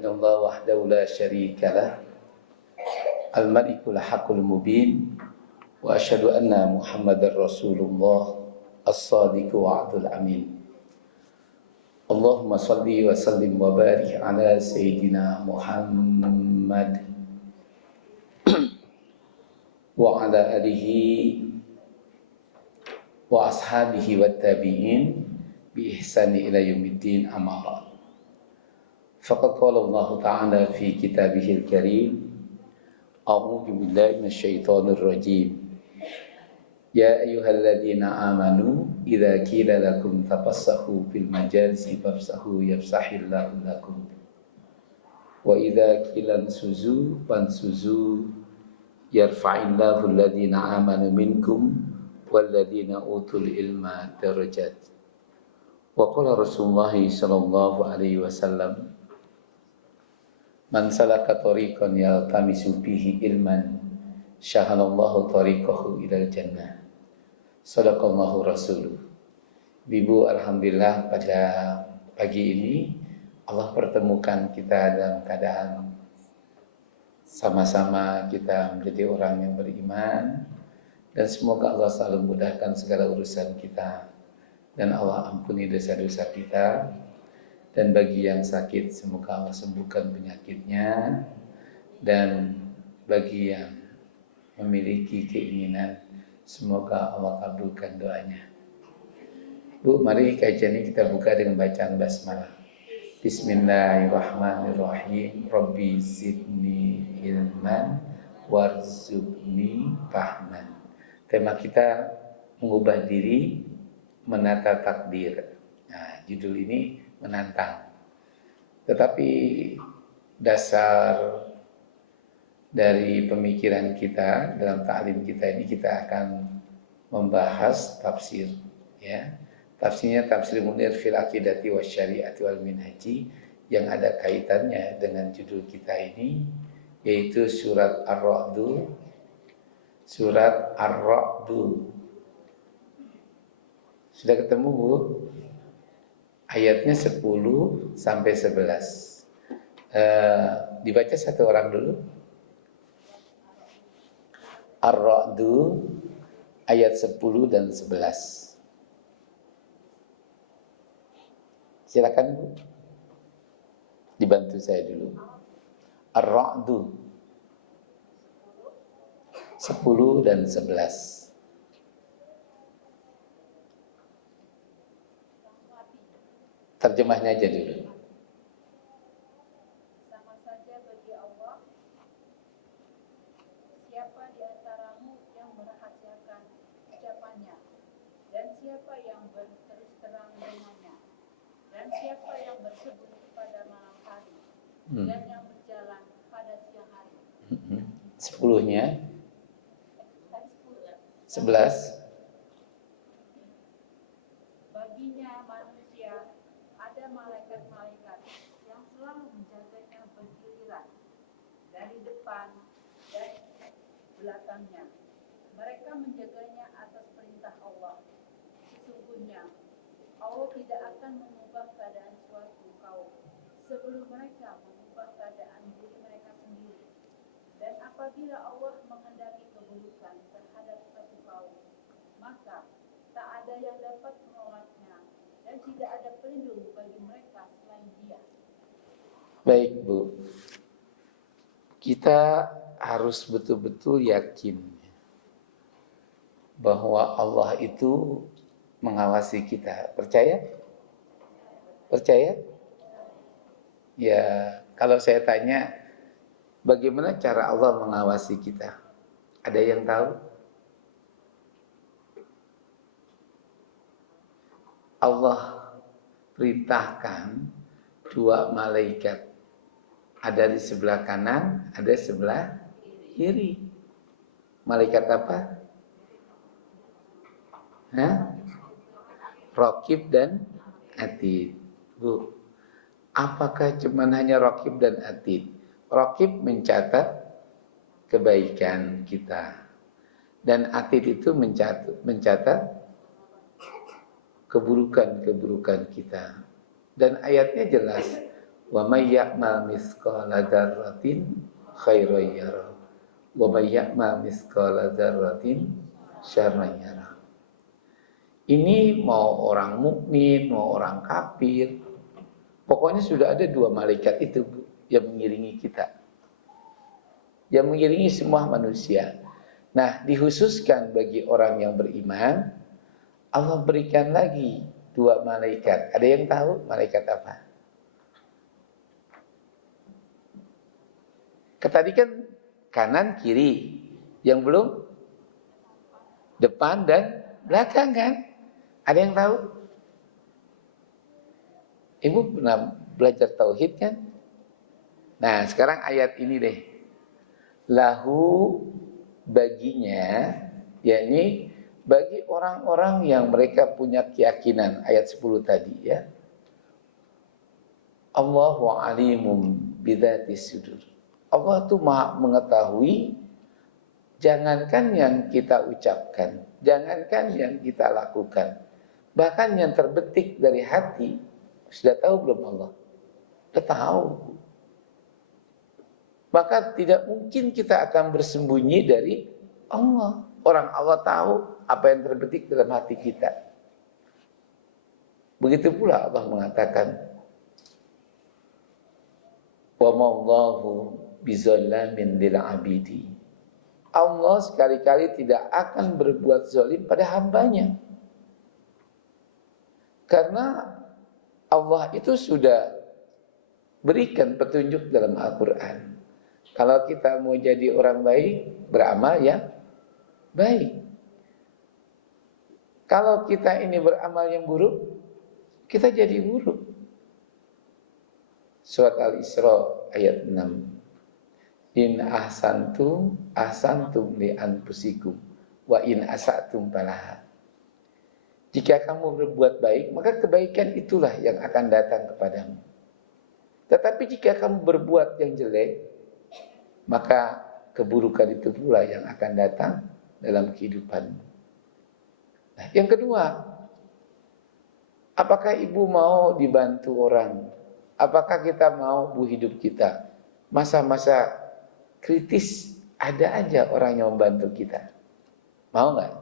illallah wahdahu la syarika lah al-malikul haqqul mubin wa asyhadu anna Muhammadar Rasulullah as-sadiqu wa'dul amin. Allahumma salli wa sallim wa barik ala sayyidina Muhammad wa ala alihi wa ashabihi wa tabi'in bi ihsani ila yaumiddin, amma ba'd. Faqad qala Allah ta'ala fi kitabihil karim, a'udzu billahi minasyaitonir rajim. Ya ayyuhalladzina amanu idza qila lakum tafassahu fil majalisi fafsahu yafsahillahu lakum wa idza qila ansuzu fansuzu yarfa'illahu alladzina amanu minkum walladzina utul ilma darajat. Wa qala Rasulullah sallallahu alaihi wasallam, man salaka tariqan yaltamisu fihi ilman syahalallahu tariqahu ilal jannah. Sadaqallahu rasuluh. Ibu, alhamdulillah pada pagi ini Allah pertemukan kita dalam keadaan sama-sama kita menjadi orang yang beriman, dan semoga Allah selalu mudahkan segala urusan kita dan Allah ampuni dosa-dosa kita. Dan bagi yang sakit semoga Allah sembuhkan penyakitnya, dan bagi yang memiliki keinginan semoga Allah kabulkan doanya. Bu, mari kajian ini kita buka dengan bacaan basmalah. Bismillahirrahmanirrahim. Rabbi zidni ilman warzuqni fahman. Tema kita mengubah diri, menata takdir. Nah, judul ini menantang. Tetapi dasar dari pemikiran kita dalam ta'lim kita ini, kita akan membahas tafsir, ya. Tafsirnya tafsir Munir fil aqidati wasyari'ati wal minhaji, yang ada kaitannya dengan judul kita ini, yaitu surat Ar-Ra'd. Surat Ar-Ra'd. Sudah ketemu, Bu? Ayatnya 10 sampai 11. Dibaca satu orang dulu. Ar-Ra'd ayat 10 dan 11. Silakan, Bu. Dibantu saya dulu. Ar-Ra'd 10 dan 11. Terjemahnya aja dulu. Sama saja bagi Allah, siapa di antaramu yang merahasiakan ucapannya, dan siapa yang berterus terang dengannya, dan siapa yang bersembunyi pada malam hari, dan yang berjalan pada siang hari. 10-nya 11. Baginya manusia ada malaikat-malaikat yang selalu menjaganya bergiliran dari depan dan belakangnya. Mereka menjaganya atas perintah Allah. Sesungguhnya Allah tidak akan mengubah keadaan suatu kaum sebelum mereka mengubah keadaan diri mereka sendiri. Dan apabila Allah menghendaki keburukan terhadap suatu kaum, maka tak ada yang dapat menolaknya, dan tidak ada pelindung bagi mereka selain Dia. Baik, Bu. Kita harus betul-betul yakin bahwa Allah itu mengawasi kita. Percaya? Percaya? Ya, kalau saya tanya, bagaimana cara Allah mengawasi kita? Ada yang tahu? Allah perintahkan 2 malaikat, ada di sebelah kanan, ada sebelah kiri. Malaikat apa? Raqib dan Atid. Bu, apakah cuma hanya Raqib dan Atid? Raqib mencatat kebaikan kita, dan Atid itu mencatat keburukan-keburukan kita. Dan ayatnya jelas, Wa may ya'mal mithqala dzarratin khairan yarah. Wa may ya'mal mithqala dzarratin syarran yarah. Ini mau orang mukmin, mau orang kafir, pokoknya sudah ada dua malaikat itu, Bu, yang mengiringi kita, yang mengiringi semua manusia. Nah, dikhususkan bagi orang yang beriman, Allah berikan lagi dua malaikat. Ada yang tahu malaikat apa? Tadi kan kanan kiri, yang belum depan dan belakang kan? Ada yang tahu? Ibu pernah belajar tauhid kan? Nah, sekarang ayat ini deh. Lahu baginya, yakni bagi orang-orang yang mereka punya keyakinan, ayat 10 tadi ya. Allahu alimum bidzatis sudur. Allah tuh Maha mengetahui, jangankan yang kita ucapkan, jangankan yang kita lakukan, bahkan yang terbetik dari hati, sudah tahu belum Allah? Sudah tahu. Maka tidak mungkin kita akan bersembunyi dari Allah. Orang Allah tahu apa yang terbetik dalam hati kita. Begitu pula Allah mengatakan, wa ma'allahu bizallamin lil abidi. Allah sekali-kali tidak akan berbuat zalim pada hambanya. Karena Allah itu sudah berikan petunjuk dalam Al-Quran. Kalau kita mau jadi orang baik, beramal yang baik. Kalau kita ini beramal yang buruk, kita jadi buruk. Surat Al-Isra ayat 6. In ahsantum li anfusikum wa in asatum falaha. Jika kamu berbuat baik, maka kebaikan itulah yang akan datang kepadamu. Tetapi jika kamu berbuat yang jelek, maka keburukan itu pula yang akan datang dalam kehidupanmu. Nah, yang kedua, apakah ibu mau dibantu orang? Apakah kita mau hidup kita? Masa-masa kritis ada aja orang yang membantu kita. Mau nggak?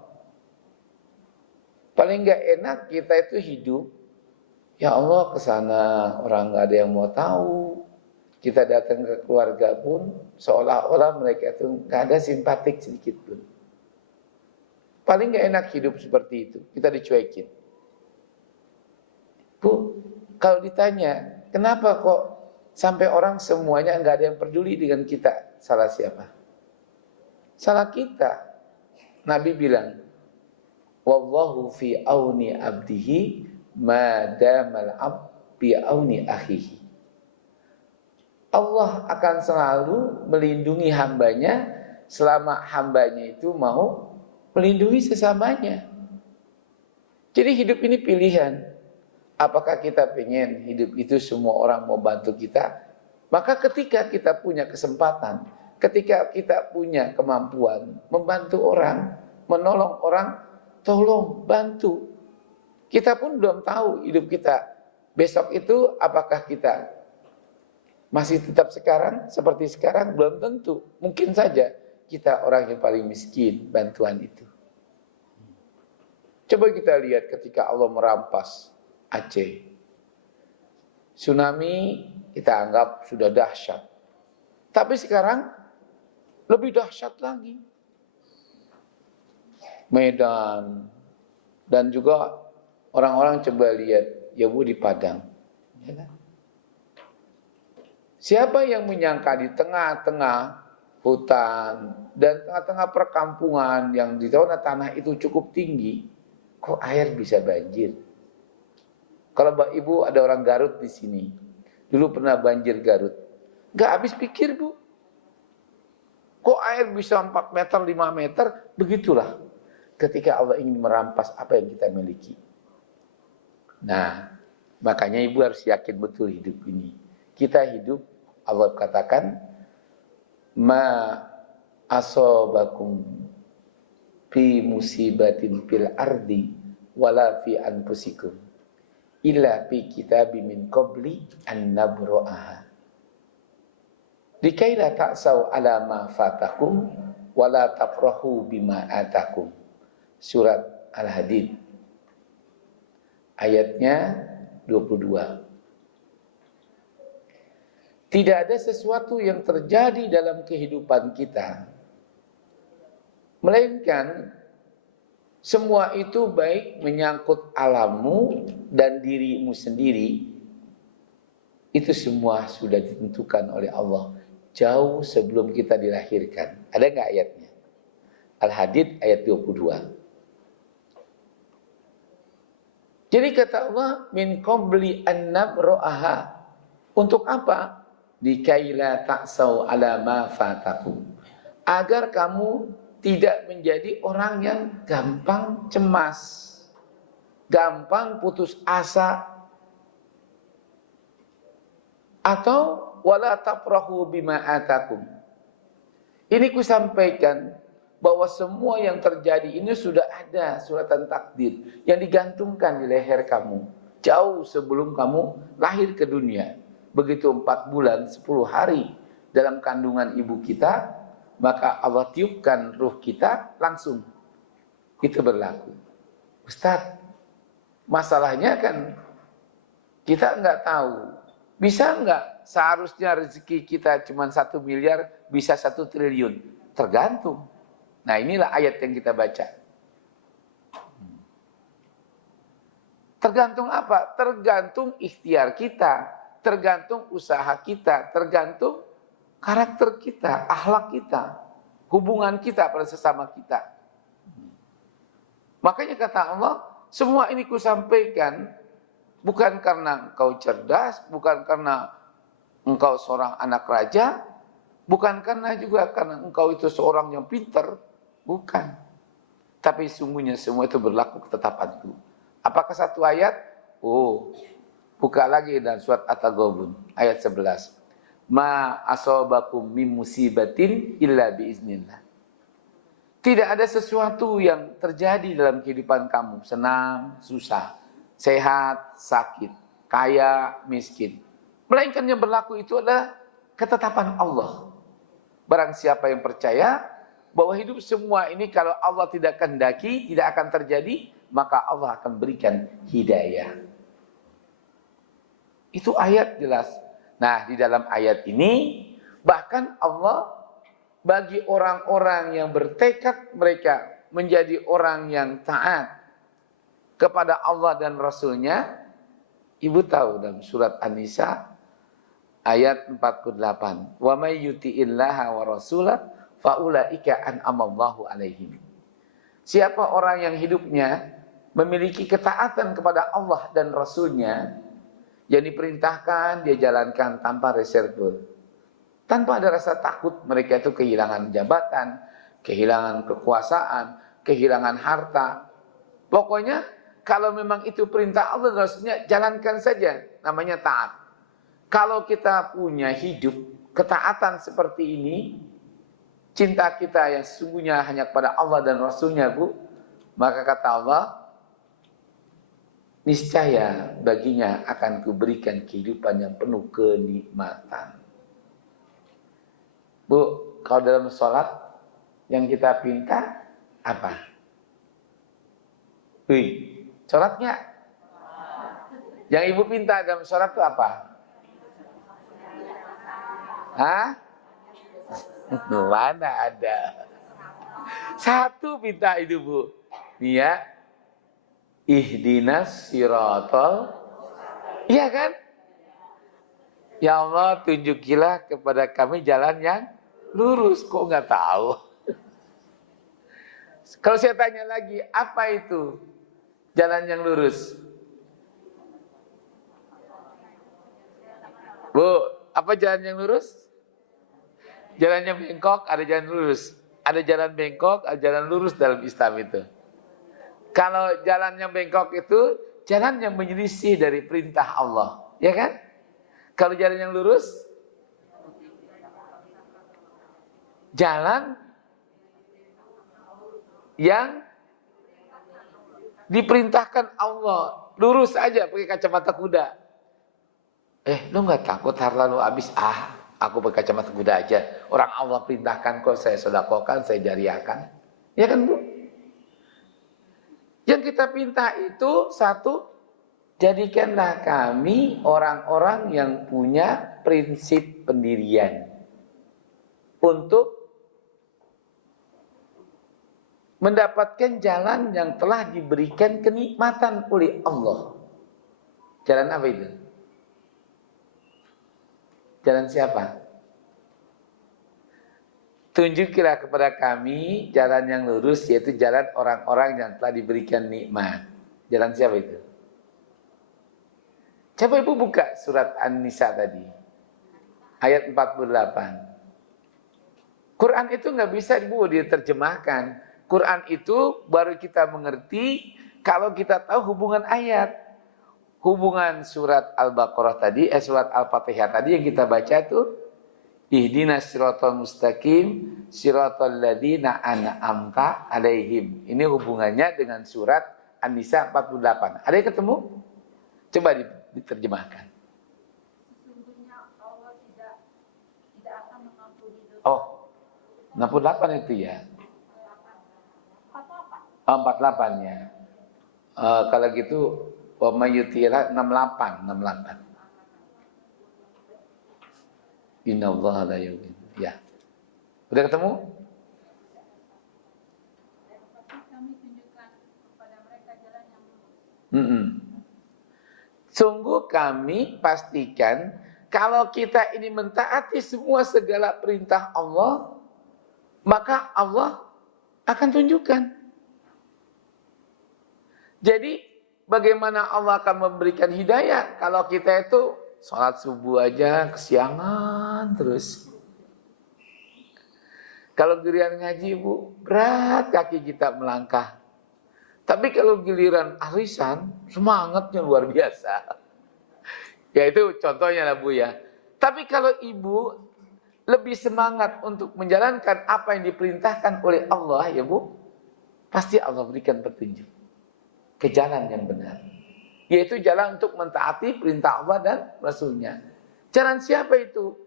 Paling nggak enak kita itu hidup, ya Allah kesana orang nggak ada yang mau tahu. Kita datang ke keluarga pun seolah-olah mereka itu nggak ada simpatik sedikit pun. Paling nggak enak hidup seperti itu. Kita dicuekin. Bu, kalau ditanya, kenapa kok sampai orang semuanya nggak ada yang peduli dengan kita? Salah siapa? Salah kita. Nabi bilang, wallahu fi auni abdihi ma damal abd fi auni akhihi. Allah akan selalu melindungi hambanya selama hambanya itu mau melindungi sesamanya. Jadi hidup ini pilihan. Apakah kita pengen hidup itu semua orang mau bantu kita? Maka ketika kita punya kesempatan, ketika kita punya kemampuan membantu orang, menolong orang, tolong bantu. Kita pun belum tahu hidup kita besok itu apakah kita masih tetap sekarang seperti sekarang, belum tentu. Mungkin saja kita orang yang paling miskin bantuan itu. Coba kita lihat ketika Allah merampas Aceh. Tsunami kita anggap sudah dahsyat. Tapi sekarang lebih dahsyat lagi. Medan dan juga orang-orang coba lihat ya Bu di Padang. Ya kan? Siapa yang menyangka di tengah-tengah hutan dan tengah-tengah perkampungan yang di tanah itu cukup tinggi, kok air bisa banjir? Kalau Mbak Ibu ada orang Garut di sini, dulu pernah banjir Garut, nggak habis pikir Bu. Kok air bisa 4 meter, 5 meter? Begitulah ketika Allah ingin merampas apa yang kita miliki. Nah, makanya Ibu harus yakin betul hidup ini. Kita hidup, Allah katakan, ma asobakum fi musibatin fil ardi wala fi anfusikum illa fi kitabim min qabli an nabra'aha. Dikaila ta'sau ala ma fatakum wa la tafrahu bima atakum. Surat Al-Hadid ayatnya 22. Tidak ada sesuatu yang terjadi dalam kehidupan kita, melainkan semua itu baik menyangkut alammu dan dirimu sendiri, itu semua sudah ditentukan oleh Allah jauh sebelum kita dilahirkan. Ada nggak ayatnya? Al-Hadid ayat 22. Jadi kata Allah, min qabli an nabra'aha. Untuk apa? Dikaila ta'sau ala ma fatakum. Agar kamu tidak menjadi orang yang gampang cemas, gampang putus asa, atau wala tafrahu bima atakum. Ini kusampaikan bahwa semua yang terjadi ini sudah ada suratan takdir yang digantungkan di leher kamu jauh sebelum kamu lahir ke dunia. Begitu 4 bulan 10 hari dalam kandungan ibu kita, maka Allah tiupkan ruh kita langsung. Itu berlaku. Ustaz, masalahnya kan kita nggak tahu. Bisa nggak seharusnya rezeki kita cuma 1 miliar, bisa 1 triliun? Tergantung. Nah, inilah ayat yang kita baca. Tergantung apa? Tergantung ikhtiar kita, tergantung usaha kita, tergantung karakter kita, akhlak kita, hubungan kita pada sesama kita. Makanya kata Allah, semua ini kusampaikan bukan karena engkau cerdas, bukan karena engkau seorang anak raja, bukan karena juga karena engkau itu seorang yang pintar, bukan. Tapi sungguhnya semua itu berlaku ketetapanku. Apakah satu ayat? Oh, buka lagi dalam surat At-Taghabun ayat 11. Ma asobakum min musibatin illa biiznillah. Tidak ada sesuatu yang terjadi dalam kehidupan kamu, senang, susah, sehat, sakit, kaya, miskin. Melainkan yang berlaku itu adalah ketetapan Allah. Barang siapa yang percaya bahwa hidup semua ini kalau Allah tidak kehendaki, tidak akan terjadi, maka Allah akan berikan hidayah. Itu ayat jelas. Nah, di dalam ayat ini bahkan Allah bagi orang-orang yang bertekad mereka menjadi orang yang taat kepada Allah dan Rasulnya. Ibu tahu dalam surat An-Nisa ayat 48. Wa may yuti'illaha wa rasulah faulaika an'amallahu alaihim. Siapa orang yang hidupnya memiliki ketaatan kepada Allah dan Rasulnya, yang diperintahkan dia jalankan tanpa reserve, tanpa ada rasa takut mereka itu kehilangan jabatan, kehilangan kekuasaan, kehilangan harta. Pokoknya kalau memang itu perintah Allah dan Rasulnya, jalankan saja, namanya taat. Kalau kita punya hidup ketaatan seperti ini, cinta kita yang sesungguhnya hanya kepada Allah dan Rasulnya, Bu, maka kata Allah, niscaya baginya akan kuberikan kehidupan yang penuh kenikmatan. Bu, kalau dalam sholat yang kita pinta apa? Wih, sholatnya? Yang ibu pinta dalam sholat itu apa? Hah? Mana ada? Satu pinta itu, Bu. Nih ya. Ihdinas siratal. Iya kan? Ya Allah, tunjukilah kepada kami jalan yang lurus. Kok nggak tahu? Kalau saya tanya lagi, apa itu jalan yang lurus? Bu, apa jalan yang lurus? Jalan yang bengkok, ada jalan lurus. Ada jalan bengkok, ada jalan lurus dalam Islam itu. Kalau jalan yang bengkok itu, jalan yang menyelisih dari perintah Allah. Ya kan? Kalau jalan yang lurus, jalan yang Diperintahkan Allah, lurus aja pakai kacamata kuda. Lu nggak takut harta lu habis? Aku pakai kacamata kuda aja. Orang Allah perintahkan kok, saya sedekahkan, saya jariahkan. Ya kan, Bu? Yang kita pinta itu satu, jadikanlah kami orang-orang yang punya prinsip pendirian untuk mendapatkan jalan yang telah diberikan kenikmatan oleh Allah. Jalan apa itu? Jalan siapa? Tunjukilah kepada kami jalan yang lurus, yaitu jalan orang-orang yang telah diberikan nikmat. Jalan siapa itu? Coba Ibu buka surat An-Nisa tadi. Ayat 48. Quran itu nggak bisa Ibu diterjemahkan. Quran itu baru kita mengerti kalau kita tahu hubungan ayat. Hubungan surat Al-Baqarah tadi, surat Al-Fatihah tadi yang kita baca tuh, ihdinas siratal mustaqim siratal ladzina an'amta alaihim. Ini hubungannya dengan surat An-Nisa 48. Ada yang ketemu? Coba diterjemahkan. Sesungguhnya Allah tidak akan mengampuni dosa. Oh, 68 itu ya. 48 ya. Kalau gitu wa mayyutira 68. Innallaha la yughni. Ya. Udah ketemu? Kami tunjukkan kepada mereka jalan yang lurus. Sungguh kami pastikan kalau kita ini mentaati semua segala perintah Allah, maka Allah akan tunjukkan. Jadi bagaimana Allah akan memberikan hidayah kalau kita itu sholat subuh aja kesiangan terus. Kalau giliran ngaji Bu, berat kaki kita melangkah. Tapi kalau giliran arisan, semangatnya luar biasa. Ya itu contohnya lah Bu ya. Tapi kalau Ibu lebih semangat untuk menjalankan apa yang diperintahkan oleh Allah ya Bu, pasti Allah berikan petunjuk ke jalan yang benar. Yaitu jalan untuk mentaati perintah Allah dan Rasulnya. Jalan siapa itu?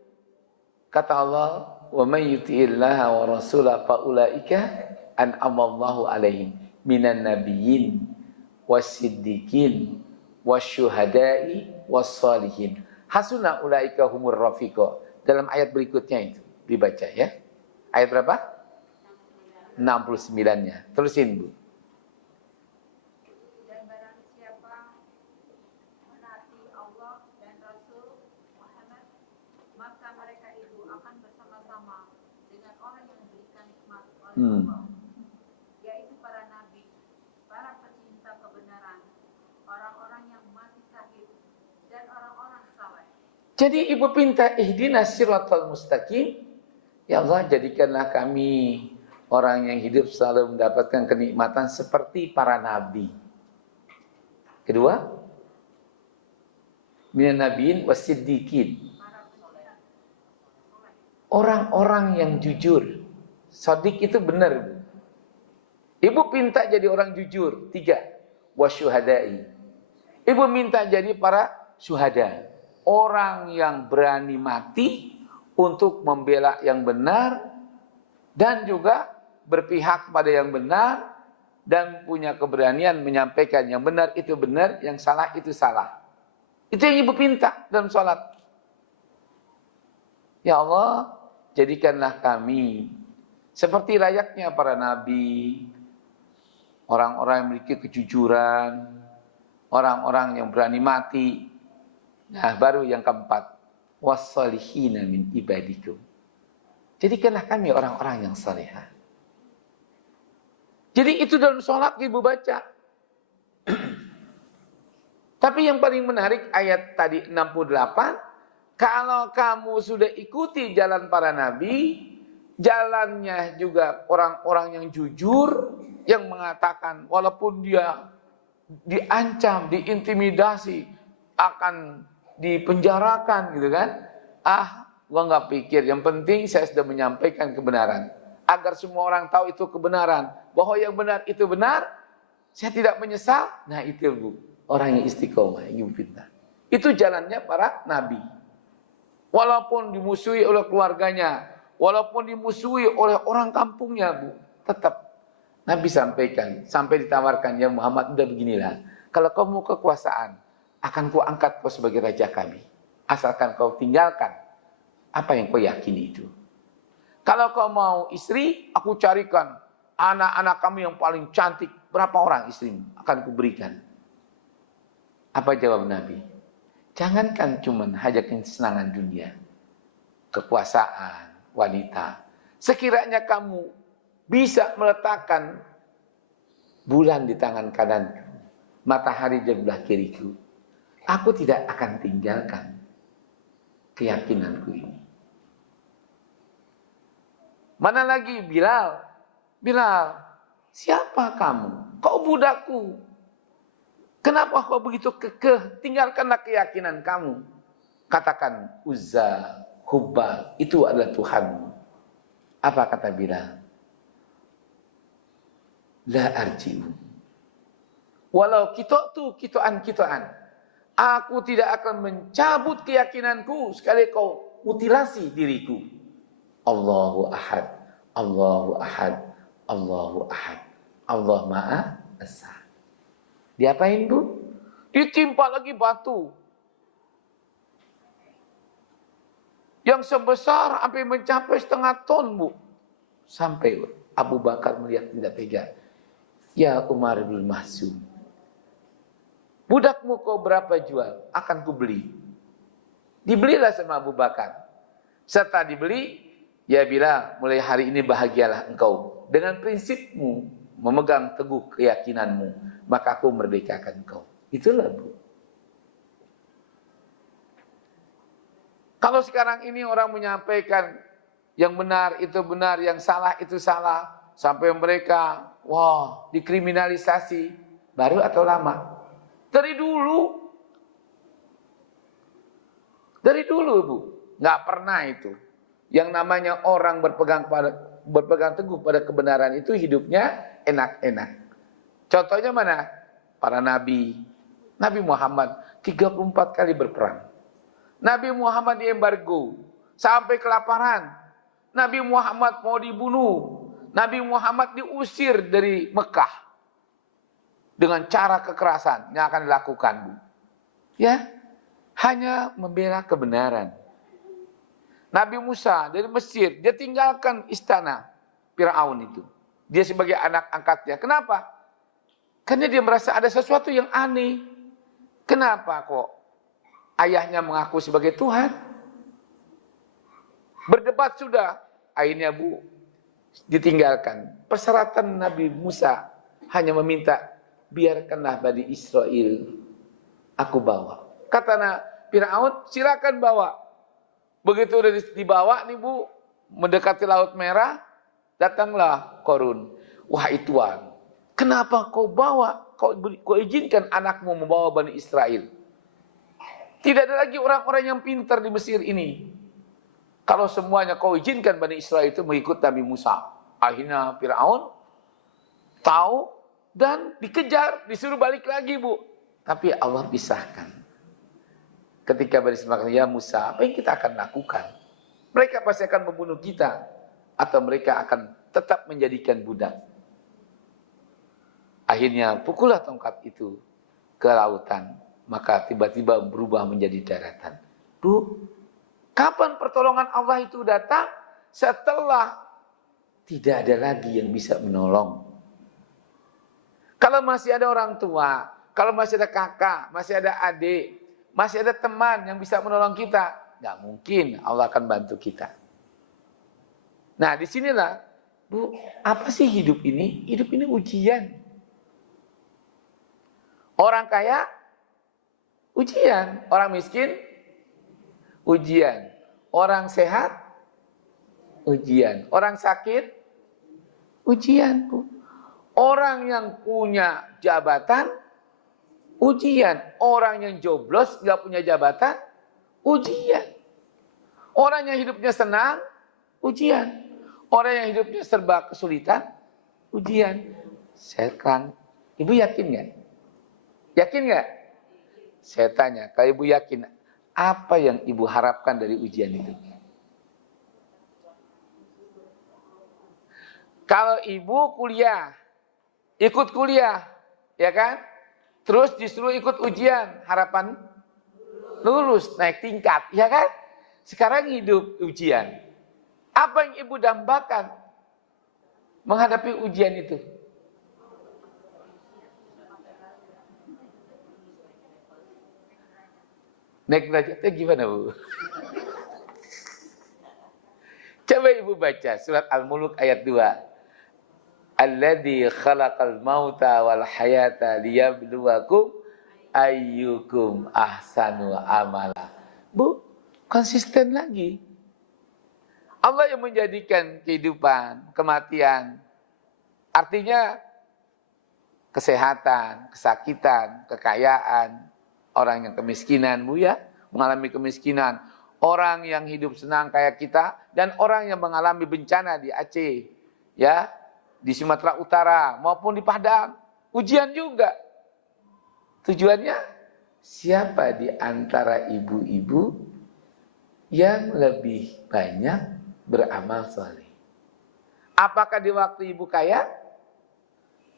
Kata Allah, wa may yuti'illaha wa rasulahu fa ulaika an'amallahu alaihim minan nabiyyin wasiddiqin wasyuhada'i wassalihin. Hasuna ulaika humur rafiqa. Dalam ayat berikutnya itu dibaca ya. Ayat berapa? 69-nya. Terusin Bu. Yaitu para nabi, para pecinta kebenaran, orang-orang yang mati syahid, dan orang-orang saleh. Jadi Ibu pinta ihdinas siratal mustaqim. Ya Allah, jadikanlah kami orang yang hidup selalu mendapatkan kenikmatan seperti para nabi. Kedua, minan nabiyyin wasiddiqin. Orang-orang yang jujur. Shadiq itu benar. Ibu minta jadi orang jujur. 3. Wasyuhada'i. Ibu minta jadi para syuhada. Orang yang berani mati untuk membela yang benar dan juga berpihak pada yang benar dan punya keberanian menyampaikan yang benar itu benar, yang salah itu salah. Itu yang Ibu minta dalam sholat. Ya Allah, jadikanlah kami seperti layaknya para nabi, orang-orang yang memiliki kejujuran, orang-orang yang berani mati. Nah, baru yang keempat, wassalihina min ibadikum. Jadikanlah kami orang-orang yang salihah. Jadi itu dalam sholat Ibu baca. Tapi yang paling menarik ayat tadi 68, kalau kamu sudah ikuti jalan para nabi, jalannya juga orang-orang yang jujur, yang mengatakan walaupun dia diancam, diintimidasi, akan dipenjarakan gitu kan. Gua nggak pikir, yang penting saya sudah menyampaikan kebenaran. Agar semua orang tahu itu kebenaran. Bahwa yang benar itu benar, saya tidak menyesal. Nah itu Bu, orang yang istiqomah, Ibu Pinta. Itu jalannya para nabi. Walaupun dimusuhi oleh keluarganya, walaupun dimusuhi oleh orang kampungnya Bu, tetap Nabi sampaikan, sampai ditawarkan, ya Muhammad, udah beginilah. Kalau kau mau kekuasaan, akan ku angkat kau sebagai raja kami. Asalkan kau tinggalkan apa yang kau yakini itu. Kalau kau mau istri, aku carikan anak-anak kami yang paling cantik. Berapa orang istrimu akan kuberikan. Apa jawab Nabi? Jangankan cuman hanya kesenangan dunia, kekuasaan, wanita. Sekiranya kamu bisa meletakkan bulan di tangan kanan, matahari di sebelah kiriku, aku tidak akan tinggalkan keyakinanku ini. Mana lagi Bilal? Bilal, siapa kamu? Kau budakku. Kenapa kau begitu kekeh? Tinggalkanlah keyakinan kamu. Katakan Uzza, Hubal, itu adalah Tuhanmu. Apa kata Bilal? La arji'u. Walau kitoan. Aku tidak akan mencabut keyakinanku sekali kau mutilasi diriku. Allahu ahad, Allahu ahad, Allahu ahad. Allah Maha Esa. Diapain Bu? Ditimpa lagi batu. Yang sebesar sampai mencapai 1/2 ton Bu. Sampai Abu Bakar melihat tidak tega. Ya Umar bin Mahsum, budakmu kau berapa jual? Akan kubeli. Dibelilah sama Abu Bakar. Setelah dibeli, ya Bilal, mulai hari ini bahagialah engkau. Dengan prinsipmu, memegang teguh keyakinanmu, maka aku merdekakan engkau. Itulah Bu. Kalau sekarang ini orang menyampaikan yang benar itu benar, yang salah itu salah, sampai mereka dikriminalisasi, baru atau lama? Dari dulu Bu, nggak pernah itu. Yang namanya orang berpegang teguh pada kebenaran itu hidupnya enak-enak. Contohnya mana? Para nabi. Nabi Muhammad 34 kali berperang. Nabi Muhammad diembargo sampai kelaparan. Nabi Muhammad mau dibunuh. Nabi Muhammad diusir dari Mekah dengan cara kekerasan yang akan dilakukan Bu. Ya, hanya membela kebenaran. Nabi Musa dari Mesir, dia tinggalkan istana Firaun itu. Dia sebagai anak angkatnya. Kenapa? Karena dia merasa ada sesuatu yang aneh. Kenapa kok ayahnya mengaku sebagai Tuhan? Berdebat sudah, akhirnya Bu, ditinggalkan. Persyaratan Nabi Musa hanya meminta, biarkanlah Bani Israel aku bawa. Kata Firaun, silakan bawa. Begitu udah dibawa nih Bu, mendekati Laut Merah, datanglah Korun. Wahai Tuhan, kenapa kau bawa, kau izinkan anakmu membawa Bani Israel? Tidak ada lagi orang-orang yang pintar di Mesir ini. Kalau semuanya kau izinkan Bani Israel itu mengikut Nabi Musa. Akhirnya Firaun tahu dan dikejar, disuruh balik lagi Bu. Tapi Allah pisahkan. Ketika Bani Israel, ya Musa, apa yang kita akan lakukan? Mereka pasti akan membunuh kita. Atau mereka akan tetap menjadikan budak. Akhirnya pukullah tongkat itu ke lautan. Maka tiba-tiba berubah menjadi daratan. Bu, kapan pertolongan Allah itu datang? Setelah tidak ada lagi yang bisa menolong. Kalau masih ada orang tua, kalau masih ada kakak, masih ada adik, masih ada teman yang bisa menolong kita, nggak mungkin Allah akan bantu kita. Nah, disinilah, Bu, apa sih hidup ini? Hidup ini ujian. Orang kaya, ujian. Orang miskin, ujian. Orang sehat, ujian. Orang sakit, ujian, Bu. Orang yang punya jabatan, ujian. Orang yang joblos, nggak punya jabatan, ujian. Orang yang hidupnya senang, ujian. Orang yang hidupnya serba kesulitan, ujian. Sekarang Ibu yakin nggak? Yakin nggak? Saya tanya, kalau ibu yakin, apa yang ibu harapkan dari ujian itu? Kalau ibu kuliah, ikut kuliah, ya kan? Terus disuruh ikut ujian, harapan lulus, naik tingkat, ya kan? Sekarang hidup ujian. Apa yang ibu dambakan menghadapi ujian itu? Naik derajatnya gimana, Bu? Coba ibu baca surat Al-Mulk ayat 2. Alladzi khalaqal mauta wal hayata liyabluwakum ayyukum ahsanu amala. Bu, konsisten lagi. Allah yang menjadikan kehidupan, kematian. Artinya kesehatan, kesakitan, kekayaan. Orang yang kemiskinan, Bu ya, mengalami kemiskinan. Orang yang hidup senang kayak kita. Dan orang yang mengalami bencana di Aceh. Ya, di Sumatera Utara maupun di Padang. Ujian juga. Tujuannya, siapa di antara ibu-ibu yang lebih banyak beramal soleh? Apakah di waktu ibu kaya?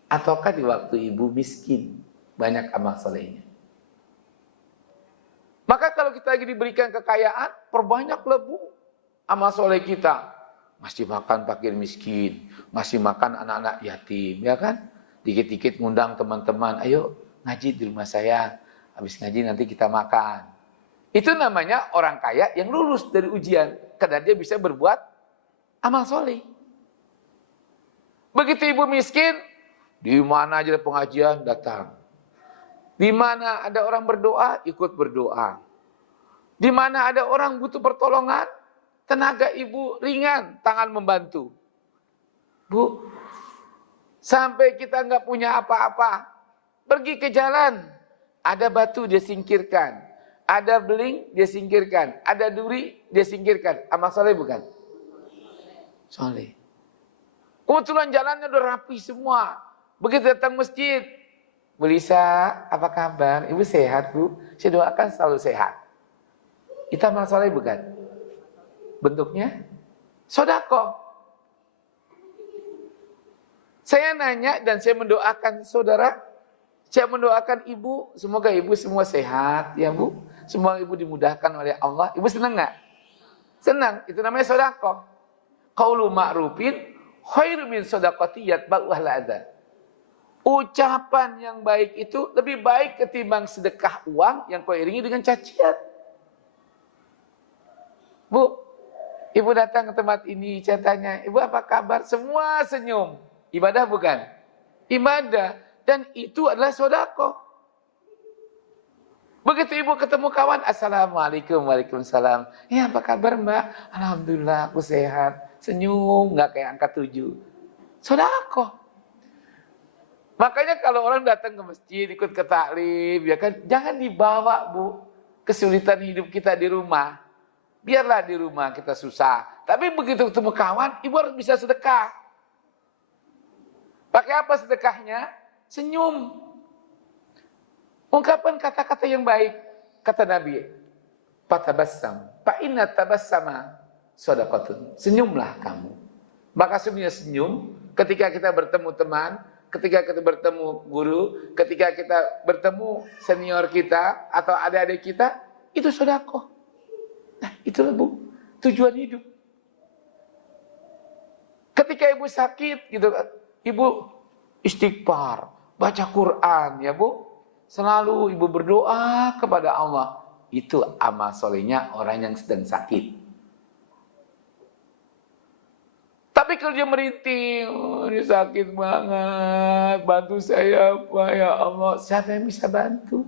Ataukah di waktu ibu miskin? Banyak amal solehnya. Maka kalau kita lagi diberikan kekayaan, perbanyaklah Bu amal soleh kita. Masih makan fakir miskin, masih makan anak-anak yatim, ya kan? Dikit-dikit ngundang teman-teman, ayo ngaji di rumah saya. Habis ngaji nanti kita makan. Itu namanya orang kaya yang lulus dari ujian. Karena dia bisa berbuat amal soleh. Begitu ibu miskin, di mana aja ada pengajian, datang. Di mana ada orang berdoa, ikut berdoa. Di mana ada orang butuh pertolongan, tenaga ibu ringan, tangan membantu. Bu, sampai kita nggak punya apa-apa, pergi ke jalan, ada batu dia singkirkan, ada beling dia singkirkan, ada duri dia singkirkan. Amal soleh bukan? Soleh. Kebetulan jalannya udah rapi semua. Begitu datang masjid, Bu Lisa, apa kabar? Ibu sehat, Bu? Saya doakan selalu sehat. Itu amal soleh bukan? Bentuknya sedekah. Saya nanya dan saya mendoakan saudara, saya mendoakan ibu, semoga ibu semua sehat ya Bu. Semua ibu dimudahkan oleh Allah. Ibu senang nggak? Senang, itu namanya sedekah. Qaulu ma'rufin khairu min shadaqati yatba'uha al-adha. Ucapan yang baik itu lebih baik ketimbang sedekah uang yang kau iringi dengan cacian. Bu, ibu datang ke tempat ini, saya tanya, ibu apa kabar? Semua senyum. Ibadah bukan? Ibadah. Dan itu adalah sedekah. Begitu ibu ketemu kawan, assalamualaikum, waalaikumsalam. Ya apa kabar mbak? Alhamdulillah aku sehat. Senyum, nggak kayak angka 7. Sedekah. Makanya kalau orang datang ke masjid, ikut ke taklim, ya kan, jangan dibawa Bu kesulitan hidup kita di rumah. Biarlah di rumah kita susah. Tapi begitu ketemu kawan, ibu harus bisa sedekah. Pakai apa sedekahnya? Senyum. Ungkapan kata-kata yang baik. Kata Nabi, Fatabassam, fa inna tabassama shadaqatun. Senyumlah kamu. Maka sebenarnya senyum ketika kita bertemu teman, ketika kita bertemu guru, ketika kita bertemu senior kita atau adik-adik kita, itu sedekah. Nah, itulah Bu, tujuan hidup. Ketika ibu sakit gitu kan, ibu istighfar, baca Quran ya Bu. Selalu ibu berdoa kepada Allah. Itu amal solehnya orang yang sedang sakit. Tapi kalau dia merintih, oh, ini sakit banget, bantu saya apa ya Allah. Siapa yang bisa bantu?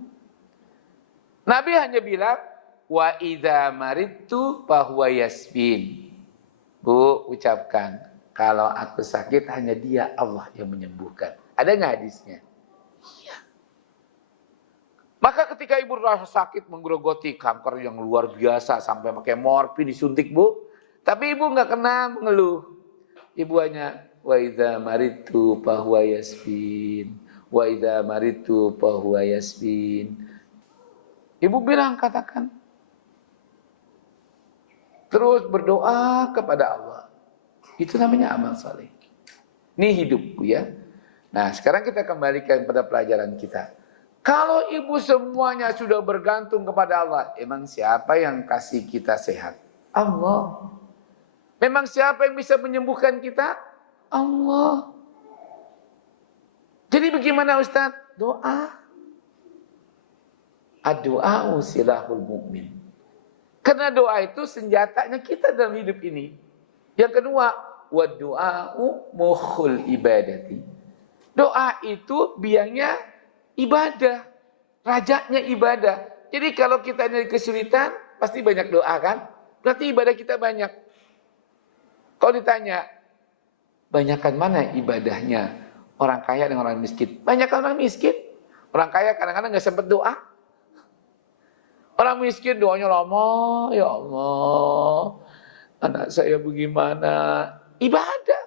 Nabi hanya bilang, wa idza maridtu fahuwa yasbin. Bu, ucapkan, kalau aku sakit hanya Dia Allah yang menyembuhkan. Ada nggak hadisnya? Iya. Maka ketika ibu rasa sakit menggerogoti kanker yang luar biasa sampai pakai morfin disuntik Bu, tapi ibu nggak kena mengeluh. Ibu hanya wa idza maridtu fahuwa yasbin, Wa idza maritu fa huwa yasbin. Ibu bilang, katakan. Terus berdoa kepada Allah. Itu namanya amal saleh. Ini hidup, Bu, ya. Nah, sekarang kita kembalikan pada pelajaran kita. Kalau ibu semuanya sudah bergantung kepada Allah, emang siapa yang kasih kita sehat? Allah. Memang siapa yang bisa menyembuhkan kita? Allah. Jadi bagaimana Ustaz? Doa. Ad-du'a'u silahul mu'min. Karena doa itu senjatanya kita dalam hidup ini. Yang kedua, wad-du'a'u mukhul ibadati. Doa itu biangnya ibadah, rajanya ibadah. Jadi kalau kita ada kesulitan, pasti banyak doa kan? Berarti ibadah kita banyak. Kalau ditanya, banyakkan mana ibadahnya orang kaya dengan orang miskin? Banyakkan orang miskin. Orang kaya kadang-kadang nggak sempat doa. Orang miskin doanya lama, ya Allah, anak saya bagaimana? Ibadah.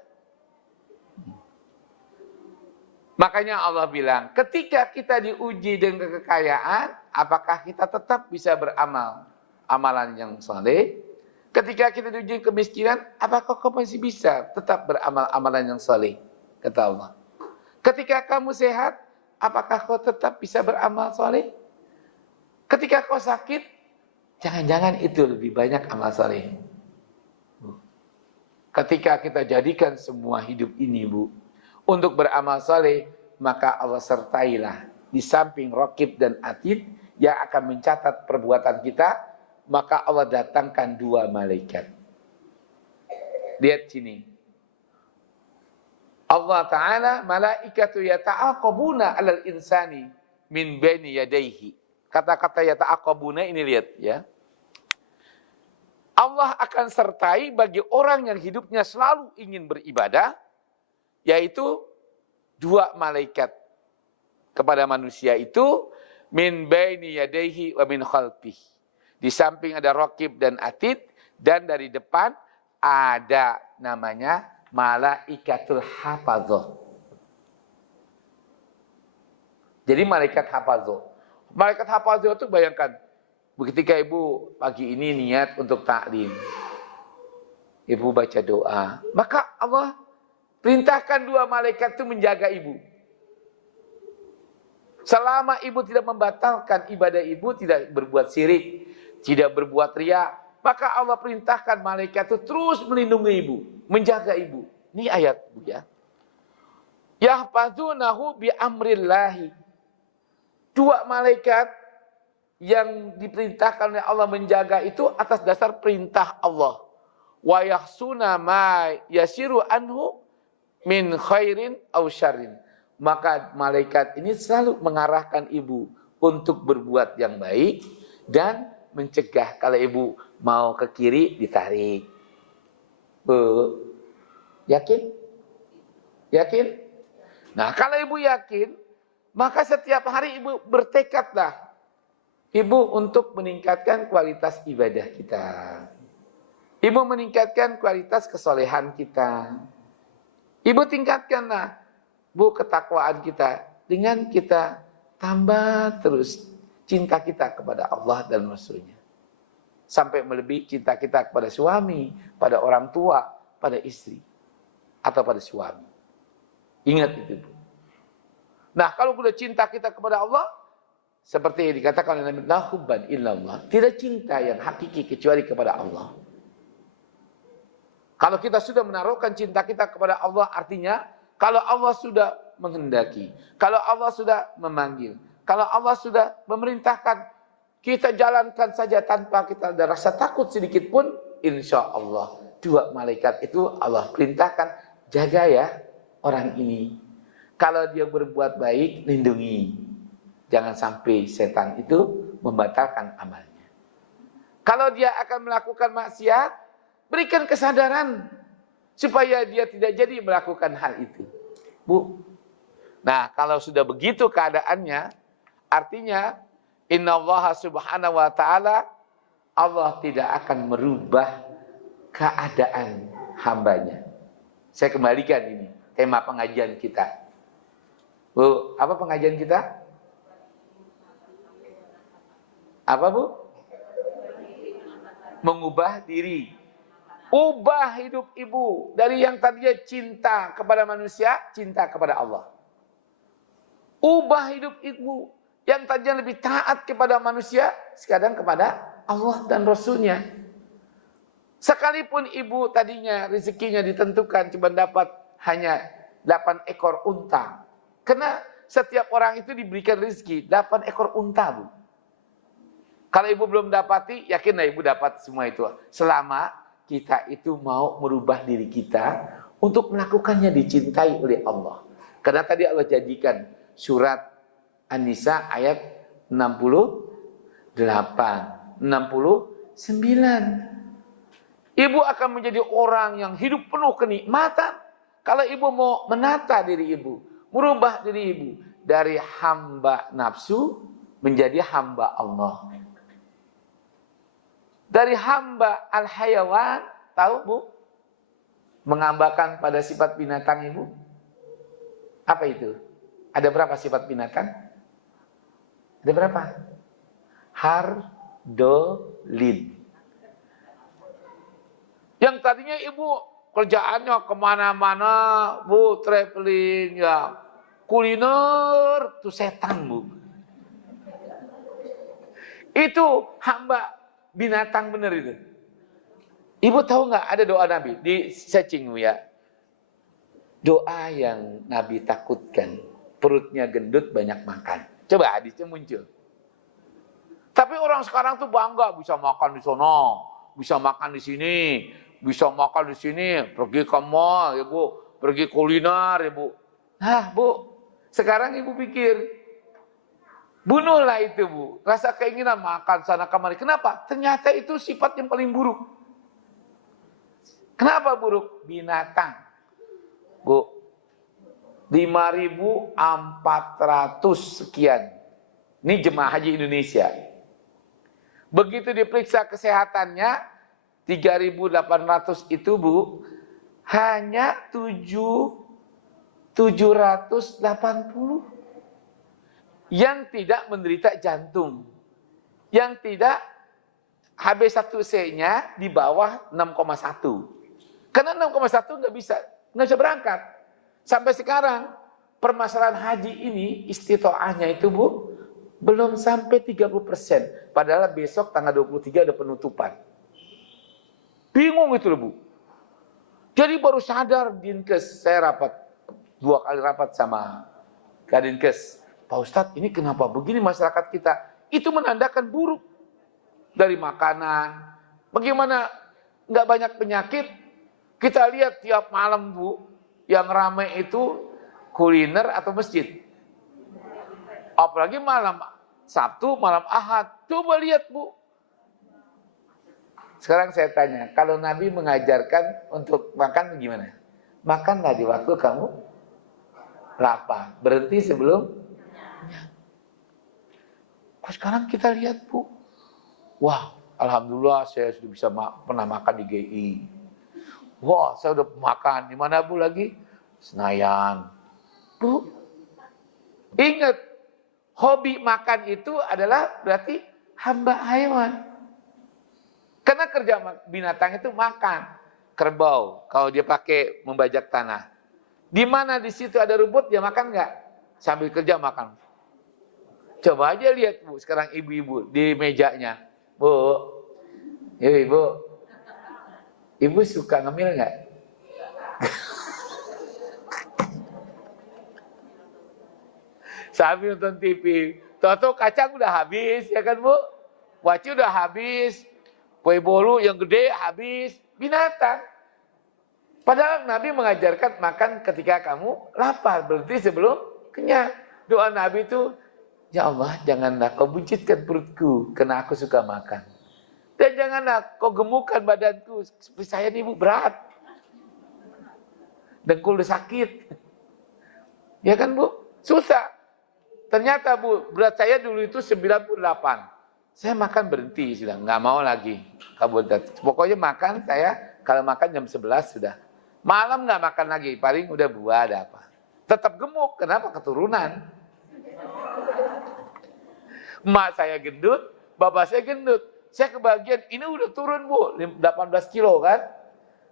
Makanya Allah bilang, ketika kita diuji dengan kekayaan, apakah kita tetap bisa beramal amalan yang saleh? Ketika kita diuji kemiskinan, apakah kau masih bisa tetap beramal amalan yang saleh? Kata Allah. Ketika kamu sehat, apakah kau tetap bisa beramal saleh? Ketika kau sakit, jangan-jangan itu lebih banyak amal saleh. Ketika kita jadikan semua hidup ini, Bu, untuk beramal saleh, maka Allah sertailah di samping Raqib dan Atid yang akan mencatat perbuatan kita, maka Allah datangkan 2 malaikat. Lihat sini. Allah Ta'ala malaikatu yata'aqabuna 'alal insani min baini yadayhi. Kata-kata yata'aqabuna ini lihat ya. Allah akan sertai bagi orang yang hidupnya selalu ingin beribadah, yaitu 2 malaikat kepada manusia itu, min baini yadayhi wa min khalfihi. Di samping ada Raqib dan Atid, dan dari depan ada namanya malaikatul hafadzah. Jadi malaikat hafadzah. Malaikat hafadzah itu bayangkan, ketika ibu pagi ini niat untuk taklim, ibu baca doa, maka Allah perintahkan 2 malaikat itu menjaga ibu. Selama ibu tidak membatalkan ibadah ibu, tidak berbuat syirik, tidak berbuat riya, maka Allah perintahkan malaikat itu terus melindungi ibu, menjaga ibu. Ini ayat, Bu, ya. Yahfazunahu bi amrillahi. 2 malaikat yang diperintahkan oleh Allah menjaga itu atas dasar perintah Allah. Wa yahsuna ma yasiru anhu min khairin aw syarrin. Maka malaikat ini selalu mengarahkan ibu untuk berbuat yang baik dan mencegah kalau ibu mau ke kiri ditarik. Bu, yakin? Yakin? Nah, kalau ibu yakin, maka setiap hari ibu bertekadlah ibu untuk meningkatkan kualitas ibadah kita. Ibu meningkatkan kualitas kesolehan kita. Ibu tingkatkanlah, Bu, ketakwaan kita dengan kita tambah terus cinta kita kepada Allah dan Rasul-Nya. Sampai melebihi cinta kita kepada suami, pada orang tua, pada istri, atau pada suami. Ingat itu, Bu. Nah, kalau sudah cinta kita kepada Allah, seperti yang dikatakan oleh Nabi, la hubban illallah. Tidak cinta yang hakiki kecuali kepada Allah. Kalau kita sudah menaruhkan cinta kita kepada Allah, artinya kalau Allah sudah menghendaki, kalau Allah sudah memanggil, kalau Allah sudah memerintahkan, kita jalankan saja tanpa kita ada rasa takut sedikit pun, insya Allah 2 malaikat itu Allah perintahkan, jaga ya orang ini. Kalau dia berbuat baik, lindungi. Jangan sampai setan itu membatalkan amalnya. Kalau dia akan melakukan maksiat, berikan kesadaran supaya dia tidak jadi melakukan hal itu. Bu. Nah, kalau sudah begitu keadaannya, artinya innallaha subhanahu wa ta'ala, Allah tidak akan merubah keadaan hambanya. Saya kembalikan ini tema pengajian kita. Bu, apa pengajian kita? Apa Bu? Mengubah diri. Ubah hidup ibu dari yang tadinya cinta kepada manusia, cinta kepada Allah. Ubah hidup ibu yang tadinya lebih taat kepada manusia, sekarang kepada Allah dan Rasulnya. Sekalipun ibu tadinya rezekinya ditentukan cuma dapat hanya 8 ekor unta. Karena setiap orang itu diberikan rezeki 8 ekor unta, Bu. Kalau ibu belum dapati, yakinlah ibu dapat semua itu. Selama kita itu mau merubah diri kita untuk melakukannya dicintai oleh Allah. Karena tadi Allah jadikan surat An-Nisa ayat 68, 69. Ibu akan menjadi orang yang hidup penuh kenikmatan. Kalau ibu mau menata diri ibu, merubah diri ibu dari hamba nafsu menjadi hamba Allah. Dari hamba al-hayawan, tahu Bu? Menghambakan pada sifat binatang ibu. Apa itu? Ada berapa sifat binatang? Ada berapa? Hardolin. Yang tadinya ibu kerjaannya kemana-mana, Bu, traveling, ya, kuliner, tuh setan, Bu. Itu hamba binatang bener itu. Ibu tahu nggak ada doa Nabi di searching ya. Doa yang Nabi takutkan, perutnya gendut banyak makan. Coba hadisnya muncul. Tapi orang sekarang tuh bangga bisa makan di sono, bisa makan di sini, bisa makan di sini, pergi ke mall ya Bu, pergi kuliner ya Bu. Nah Bu, sekarang ibu pikir, bunuhlah itu Bu, rasa keinginan makan sana kemari. Kenapa? Ternyata itu sifat yang paling buruk. Kenapa buruk? Binatang. Bu, 5.400 sekian. Ini jemaah haji Indonesia. Begitu diperiksa kesehatannya, 3.800 itu Bu, hanya 780 yang tidak menderita jantung, yang tidak HB1C-nya di bawah 6,1. Karena 6,1 nggak bisa berangkat. Sampai sekarang permasalahan haji ini istitoahnya itu Bu belum sampai 30%. Padahal besok tanggal 23 ada penutupan. Bingung itu loh Bu. Jadi baru sadar Dinkes, saya rapat 2 kali rapat sama Kadinkes. Pak Ustadz, ini kenapa begini masyarakat kita? Itu menandakan buruk dari makanan. Bagaimana nggak banyak penyakit? Kita lihat tiap malam Bu, yang ramai itu kuliner atau masjid. Apalagi malam Sabtu, malam Ahad. Coba lihat Bu. Sekarang saya tanya, kalau Nabi mengajarkan untuk makan gimana? Makanlah di waktu kamu lapar. Berhenti sebelum. Sekarang kita lihat Bu. Wah, alhamdulillah saya sudah bisa pernah makan di GI. Wah, saya udah makan. Di mana Bu lagi? Senayan. Bu, ingat, hobi makan itu adalah berarti hamba hewan. Karena kerja binatang itu makan. Kerbau, kalau dia pakai membajak tanah. Di mana di situ ada rumput, dia makan nggak? Sambil kerja makan. Coba aja lihat Bu, sekarang ibu-ibu di mejanya. Bu, ibu, ibu suka ngemil nggak? Sambil nonton TV, tahu-tahu kacang udah habis, ya kan Bu? Waci udah habis, kue bolu yang gede habis, binatang. Padahal Nabi mengajarkan makan ketika kamu lapar, berhenti sebelum kenyang. Doa Nabi itu, ya Allah, janganlah kau buncitkan perutku, karena aku suka makan. Dan janganlah kau gemukkan badanku, seperti saya nih Bu, berat. Dengkul udah sakit. Ya kan Bu? Susah. Ternyata Bu, berat saya dulu itu 98. Saya makan berhenti, sudah nggak mau lagi. Pokoknya makan saya, kalau makan jam 11 sudah. Malam nggak makan lagi, paling udah buah ada apa. tetap gemuk. Kenapa? Keturunan. Mak saya gendut, bapak saya gendut. Saya kebagian, ini udah turun Bu, 18 kilo kan.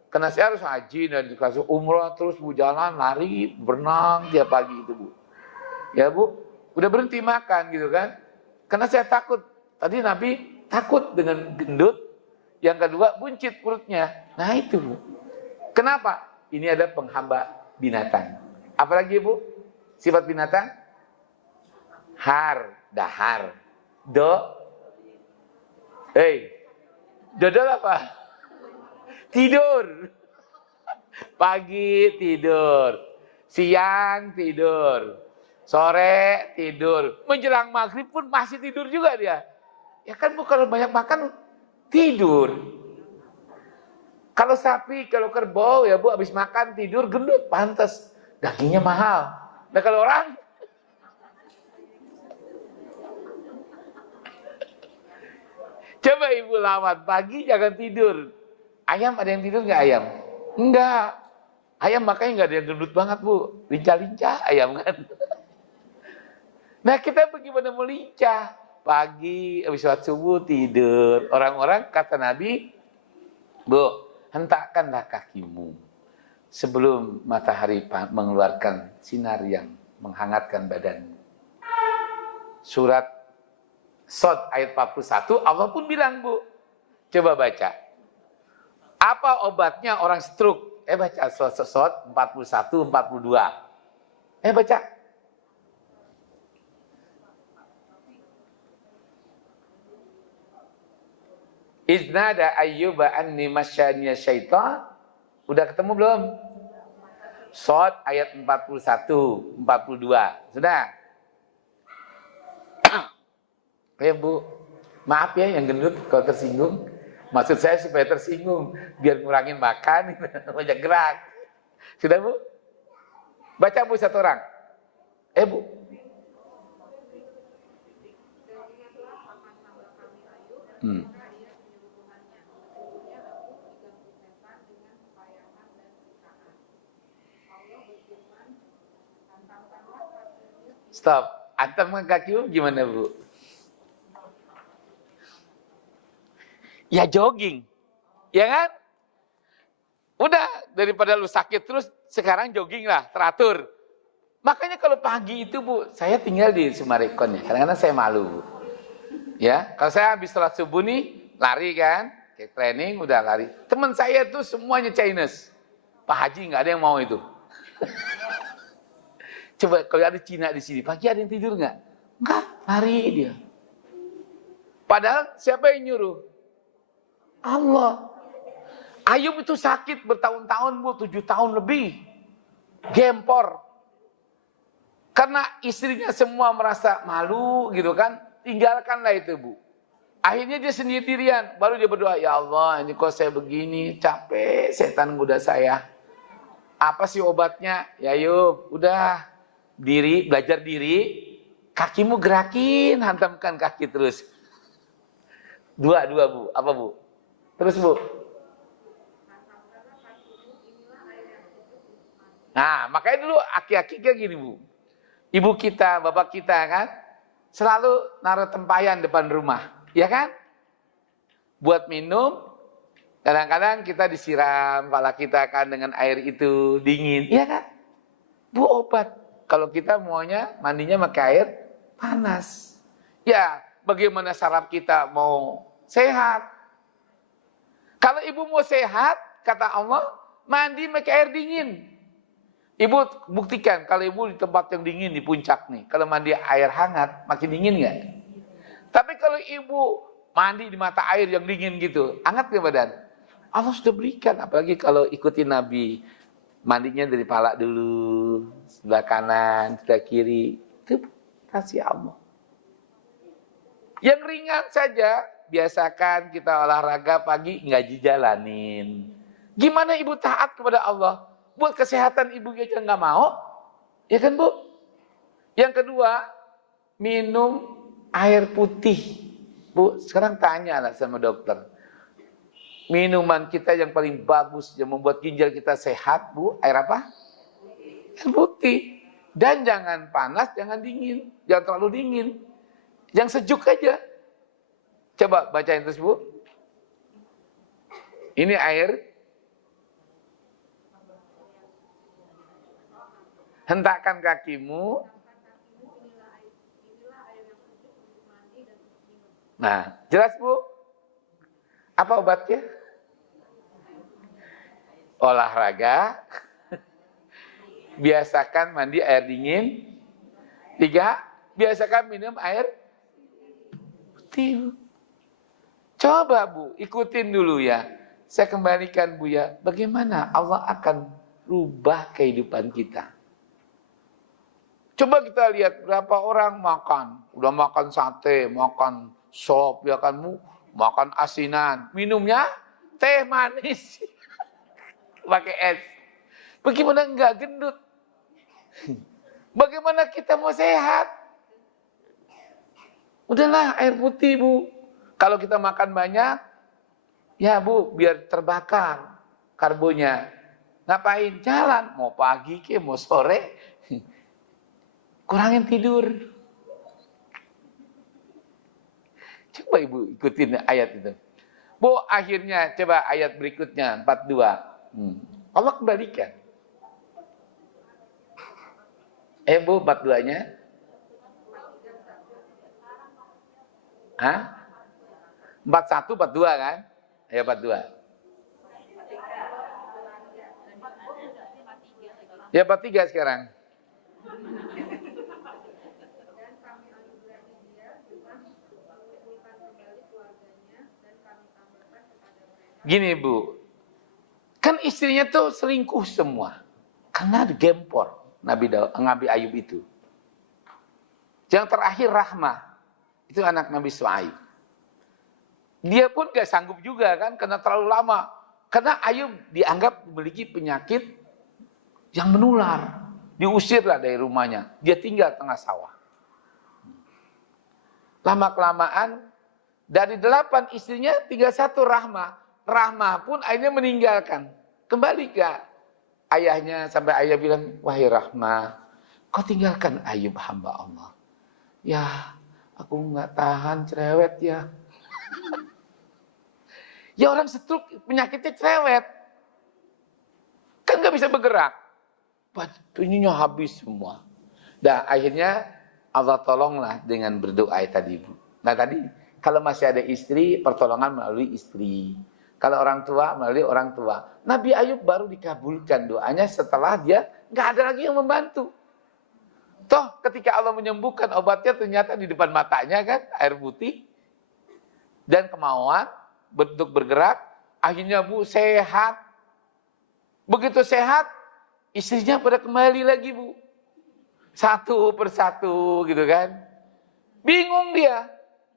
Karena saya harus haji dan dikasih umroh terus Bu, jalan, lari, berenang tiap pagi itu Bu. Ya Bu, udah berhenti makan gitu kan. Karena saya takut, tadi Nabi takut dengan gendut. Yang kedua, buncit perutnya. Nah itu Bu. Kenapa? Ini ada penghamba binatang. Apalagi Bu? Sifat binatang? Dahar. Dodol apa? Tidur. Pagi tidur. Siang tidur. Sore tidur. Menjelang maghrib pun masih tidur juga dia. Ya kan Bu, kalau banyak makan tidur. Kalau sapi, kalau kerbau ya Bu, habis makan tidur gendut, pantas. Dagingnya mahal. Nah kalau orang, coba Ibu lawan, pagi jangan tidur. Ayam ada yang tidur nggak ayam? Enggak. Ayam makanya nggak ada yang gendut banget Bu. Lincah-lincah ayam kan. Nah kita bagaimana mau lincah? Pagi, habis sholat subuh tidur. Orang-orang kata Nabi, Bu, hentakkanlah kakimu sebelum matahari mengeluarkan sinar yang menghangatkan badanmu. Surat Shad ayat 41, Allah pun bilang Bu, coba baca. Apa obatnya orang stroke? Baca Shad 41, 42. Baca. Iznada ayyuba anni masyaniya syaitan. Udah ketemu belum? Shad ayat 41, 42. Sudah? Ya Bu, maaf ya yang gendut kalau tersinggung. Maksud saya supaya tersinggung, biar ngurangin makan, banyak gerak. Sudah Bu? Baca Bu satu orang. Bu. Stop. Antam kaki gimana Bu? Ya jogging, ya kan? Udah, daripada lu sakit terus, sekarang jogging lah, teratur. Makanya kalau pagi itu Bu, saya tinggal di Sumarekon ya, kadang-kadang saya malu Bu. Ya, kalau saya habis sholat subuh nih, lari kan, kayak training udah lari. Teman saya tuh semuanya Chinese. Pak Haji nggak ada yang mau itu. Coba kalau ada Cina di sini, pagi ada yang tidur nggak? Enggak, lari dia. Padahal siapa yang nyuruh? Allah. Ayub itu sakit bertahun-tahun Bu, 7 tahun lebih. Gempor. Karena istrinya semua merasa malu gitu kan, tinggalkanlah itu Bu. Akhirnya dia sendirian, baru dia berdoa, ya Allah ini kok saya begini, capek setan goda saya. Apa sih obatnya? Ya Ayub, udah diri, belajar diri, kakimu gerakin, hantamkan kaki terus. Dua Bu, apa Bu? Terus Bu. Nah, makanya dulu aki-aki kayak gini Bu. Ibu kita, bapak kita kan, selalu naruh tempayan depan rumah. Ya kan? Buat minum, kadang-kadang kita disiram kepala kita kan dengan air itu dingin. Iya kan? Bu obat. Kalau kita maunya mandinya pakai air panas. Ya, bagaimana saraf kita mau sehat? Kalau ibu mau sehat, kata Allah, mandi pakai air dingin. Ibu buktikan, kalau ibu di tempat yang dingin, di puncak nih, kalau mandi air hangat, makin dingin nggak? Tapi kalau ibu mandi di mata air yang dingin gitu, hangat ke badan? Allah sudah berikan, apalagi kalau ikutin Nabi. Mandinya dari pala dulu, sebelah kanan, sebelah kiri. Itu kasih Allah. Yang ringan saja, biasakan kita olahraga pagi, nggak dijalanin. Gimana ibu taat kepada Allah? Buat kesehatan ibu aja nggak mau. Ya kan Bu? Yang kedua, minum air putih. Bu, sekarang tanya lah sama dokter. Minuman kita yang paling bagus, yang membuat ginjal kita sehat, Bu, air apa? Air putih. Dan jangan panas, jangan dingin. Jangan terlalu dingin. Yang sejuk aja. Coba bacain terus, Bu. Ini air. Hentakkan kakimu. Nah, jelas, Bu? Apa obatnya? Olahraga. Biasakan mandi air dingin. 3, biasakan minum air putih. Coba, Bu, ikutin dulu ya. Saya kembalikan, Bu, ya. Bagaimana Allah akan rubah kehidupan kita. Coba kita lihat berapa orang makan. Udah makan sate, makan sop, ya kan, Bu. Makan asinan. Minumnya teh manis. Pakai es. Bagaimana enggak gendut? Bagaimana kita mau sehat? Udahlah air putih, Bu. Kalau kita makan banyak, ya Bu, biar terbakar karbonya. Ngapain? Jalan. Mau pagi ke, mau sore. Kurangin tidur. Coba Ibu ikutin ayat itu. Bu, akhirnya coba ayat berikutnya, 42. Allah kembalikan. Bu, 42-nya. Hah? 41, 42 kan? Ya, 42. Ya, 43 sekarang. Gini, Bu. Kan istrinya tuh selingkuh semua. Karena gempor. Nabi Ayub itu. Yang terakhir Rahmah. Itu anak Nabi Shu'aib. Dia pun gak sanggup juga kan. Karena terlalu lama. Karena Ayub dianggap memiliki penyakit yang menular. Diusirlah dari rumahnya. Dia tinggal tengah sawah. Lama-kelamaan. Dari 8 istrinya tinggal 1 Rahmah. Rahmah pun akhirnya meninggalkan. Kembali ke ayahnya, sampai ayah bilang, wahai Rahmah, kau tinggalkan Ayub hamba Allah. Ya, aku nggak tahan cerewet ya. Ya orang stroke penyakitnya cerewet. Kan nggak bisa bergerak. Batunya habis semua. Dan akhirnya Allah tolonglah dengan berdoa tadi, Bu. Nah tadi, kalau masih ada istri, pertolongan melalui istri. Kalau orang tua, melalui orang tua. Nabi Ayub baru dikabulkan doanya setelah dia nggak ada lagi yang membantu. Toh ketika Allah menyembuhkan obatnya ternyata di depan matanya kan, air putih. Dan kemauan, bentuk bergerak. Akhirnya Bu sehat. Begitu sehat, istrinya pada kembali lagi, Bu. Satu persatu gitu kan. Bingung dia.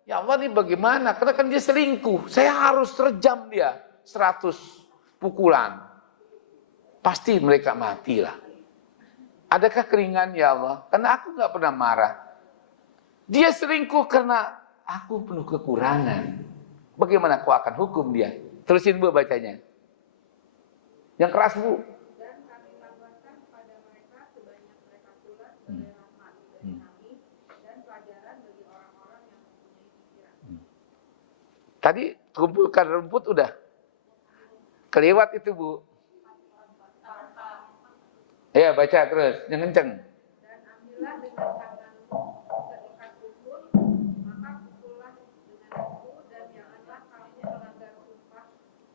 Ya Allah ini bagaimana? Karena kan dia selingkuh. Saya harus rejam dia 100 pukulan. Pasti mereka matilah. Adakah keringan ya Allah? Karena aku nggak pernah marah. Dia selingkuh karena aku penuh kekurangan. Bagaimana kau akan hukum dia? Terusin Bu bacanya. Yang keras Bu. Dan kami tambahkan pada mereka sebanyak mereka pula sebagai rahmat dari kami dan pelajaran bagi orang-orang yang mempunyai pikiran. Tadi kumpulkan rumput udah. Kelewat itu Bu. Ya baca terus, yang kenceng. Dan ambillah dengan tanganmu seikat rumput, maka pukullah dengan itu, dan janganlah kamu melanggar sumpah.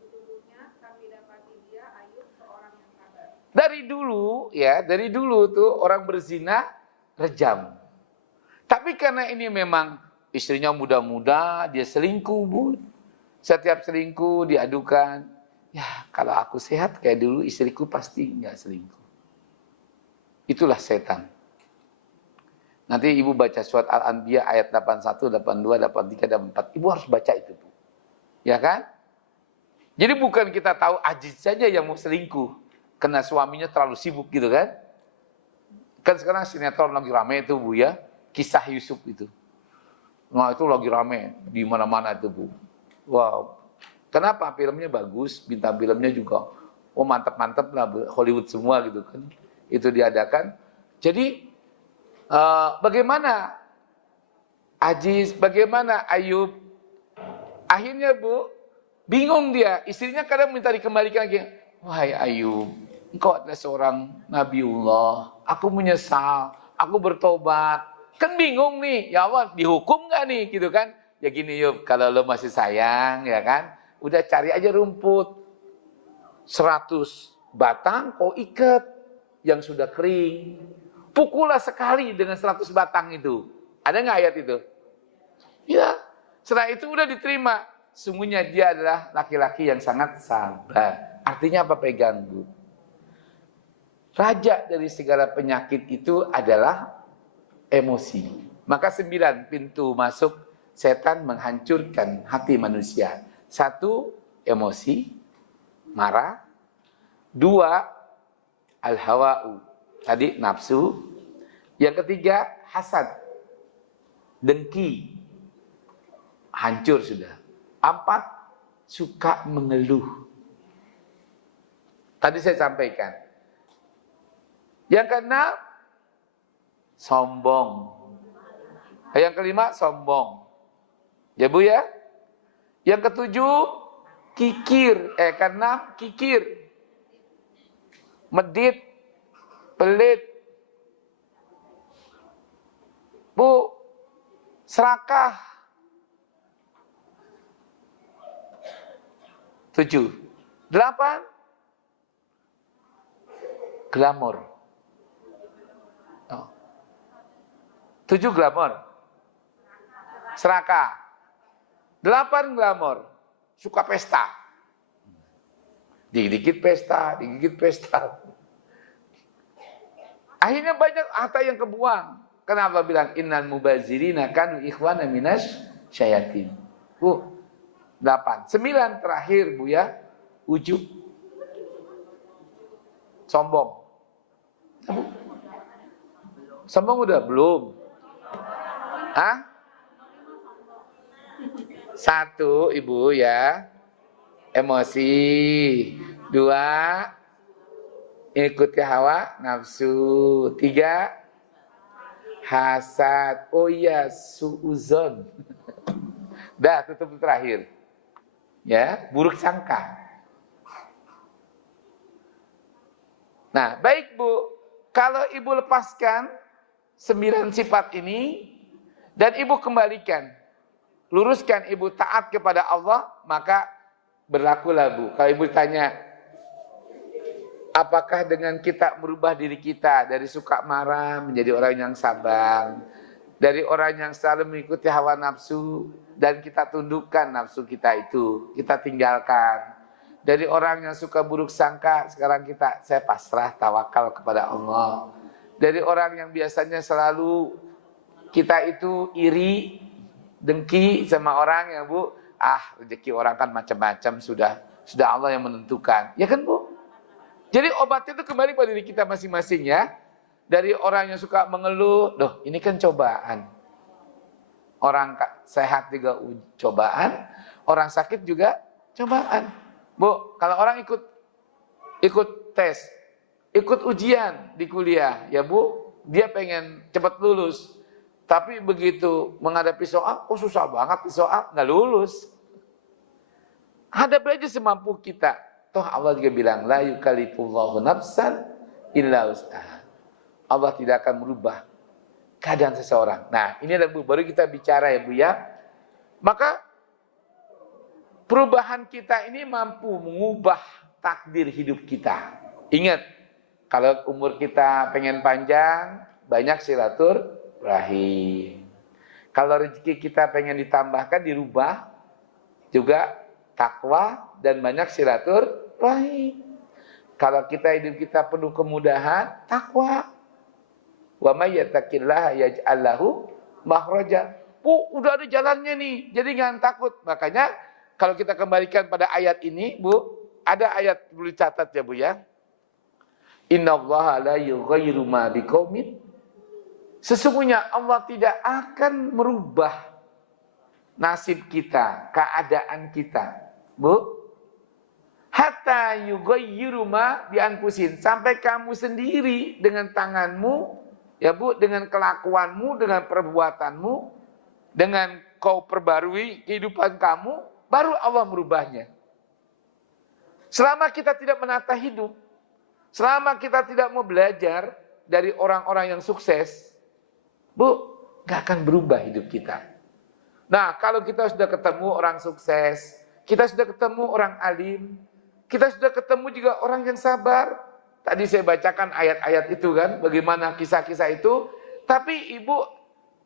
Sesungguhnya kami dapati dia Ayub seorang yang sabar. Dari dulu tuh orang berzina rejam. Tapi karena ini memang istrinya muda-muda, dia selingkuh, Bu. Setiap selingkuh diadukan. Ya, kalau aku sehat kayak dulu istriku pasti nggak selingkuh. Itulah setan. Nanti Ibu baca surat Al-Anbiya ayat 81, 82, 83, dan 4. Ibu harus baca itu, Bu. Ya kan? Jadi bukan kita tahu Aziz saja yang mau selingkuh. Karena suaminya terlalu sibuk gitu kan. Kan sekarang sinetron lagi rame itu, Bu ya. Kisah Yusuf itu. Nah itu lagi rame di mana-mana itu, Bu. Wow. Kenapa? Filmnya bagus, bintang filmnya juga mantap-mantap lah, Hollywood semua gitu kan. Itu diadakan. Jadi Bagaimana Aziz, bagaimana Ayub? Akhirnya Bu, bingung dia. Istrinya kadang minta dikembalikan lagi. Wahai Ayub, engkau adalah seorang Nabiullah. Aku menyesal, aku bertobat. Kan bingung nih, ya Allah dihukum gak nih gitu kan. Ya gini Yub, kalau lo masih sayang ya kan, udah cari aja rumput. 100 batang kau ikat yang sudah kering. Pukullah sekali dengan 100 batang itu. Ada nggak ayat itu? Ya, setelah itu udah diterima. Sungguhnya dia adalah laki-laki yang sangat sabar. Artinya apa pegang Bu? Raja dari segala penyakit itu adalah emosi. Maka 9 pintu masuk setan menghancurkan hati manusia. 1, emosi, marah. 2, al-hawa'u. Tadi nafsu. Yang ketiga, hasad. Dengki. Hancur sudah. 4, suka mengeluh. Tadi saya sampaikan. Yang keenam, sombong. Yang kelima, sombong. Ya Bu ya. Yang ketujuh, kikir. Keenam, kikir. Medit. Pelit. Bu, serakah. 7. 8, glamor. 7 glamor. Serakah. 8 glamor. Suka pesta. Dikit-dikit pesta, dikit-dikit pesta. Akhirnya banyak harta yang kebuang. Kenapa bilang innal mubazirina kanu ikhwana minas syayatin. Bu, 8. 9 terakhir Bu ya. Ujub. Sombong. Sombong udah belum? Hah? 1 Ibu ya. Emosi. 2, ikuti hawa nafsu. 3, hasad. Oh iya, suuzon. Dah, tutup terakhir. Ya, buruk sangka. Nah, baik Bu. Kalau Ibu lepaskan 9 sifat ini dan Ibu kembalikan, luruskan Ibu taat kepada Allah, maka berlakulah Bu. Kalau Ibu tanya, apakah dengan kita merubah diri kita dari suka marah menjadi orang yang sabar, dari orang yang selalu mengikuti hawa nafsu dan kita tundukkan nafsu kita itu, kita tinggalkan. Dari orang yang suka buruk sangka, sekarang saya pasrah tawakal kepada Allah. Dari orang yang biasanya selalu kita itu iri, dengki sama orang ya Bu, rezeki orang kan macam-macam, sudah Allah yang menentukan. Ya kan Bu? Jadi obatnya itu kembali pada diri kita masing-masing ya. Dari orang yang suka mengeluh, ini kan cobaan. Orang sehat juga cobaan, orang sakit juga cobaan. Bu, kalau orang ikut tes, ikut ujian di kuliah, ya Bu, dia pengen cepat lulus. Tapi begitu menghadapi soal, susah banget di soal, nggak lulus. Hadapi aja semampu kita. Toh Allah juga bilang, la yukallifullahu nafsan illa wus'aha. Allah tidak akan merubah keadaan seseorang. Nah, ini adalah Bu, baru kita bicara ya Bu ya. Maka perubahan kita ini mampu mengubah takdir hidup kita. Ingat, kalau umur kita pengen panjang, banyak silaturahim. Kalau rezeki kita pengen ditambahkan, dirubah, juga takwa dan banyak silaturahim. Kalau kita hidup kita penuh kemudahan, takwa. Wa may yattaqillaha yaj'al lahu makhraja. Bu, udah ada jalannya nih, jadi jangan takut. Makanya kalau kita kembalikan pada ayat ini, Bu, ada ayat perlu dicatat ya Bu ya. Innallaha la yughayyiru ma biqaumin. Sesungguhnya Allah tidak akan merubah nasib kita, keadaan kita. Bu, hatta yughayyiru ma bi anfusin, sampai kamu sendiri dengan tanganmu Ya Bu, dengan kelakuanmu, dengan perbuatanmu, dengan kau perbarui kehidupan kamu, baru Allah merubahnya. Selama kita tidak menata hidup, selama kita tidak mau belajar dari orang-orang yang sukses, Bu, gak akan berubah hidup kita. Nah, kalau kita sudah ketemu orang sukses, kita sudah ketemu orang alim, kita sudah ketemu juga orang yang sabar. Tadi saya bacakan ayat-ayat itu kan, bagaimana kisah-kisah itu. Tapi ibu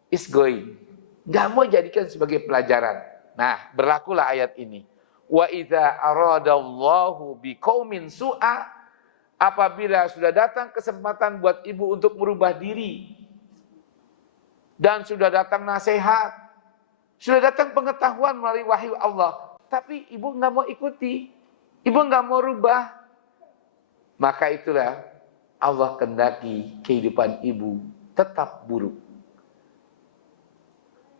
is going, gak mau jadikan sebagai pelajaran. Nah, berlakulah ayat ini. Wa idza aradallahu biqaumin su'a, apabila sudah datang kesempatan buat ibu untuk merubah diri, dan sudah datang nasihat, sudah datang pengetahuan melalui wahyu Allah, tapi ibu nggak mau ikuti, ibu nggak mau rubah, maka itulah Allah kehendaki kehidupan ibu tetap buruk.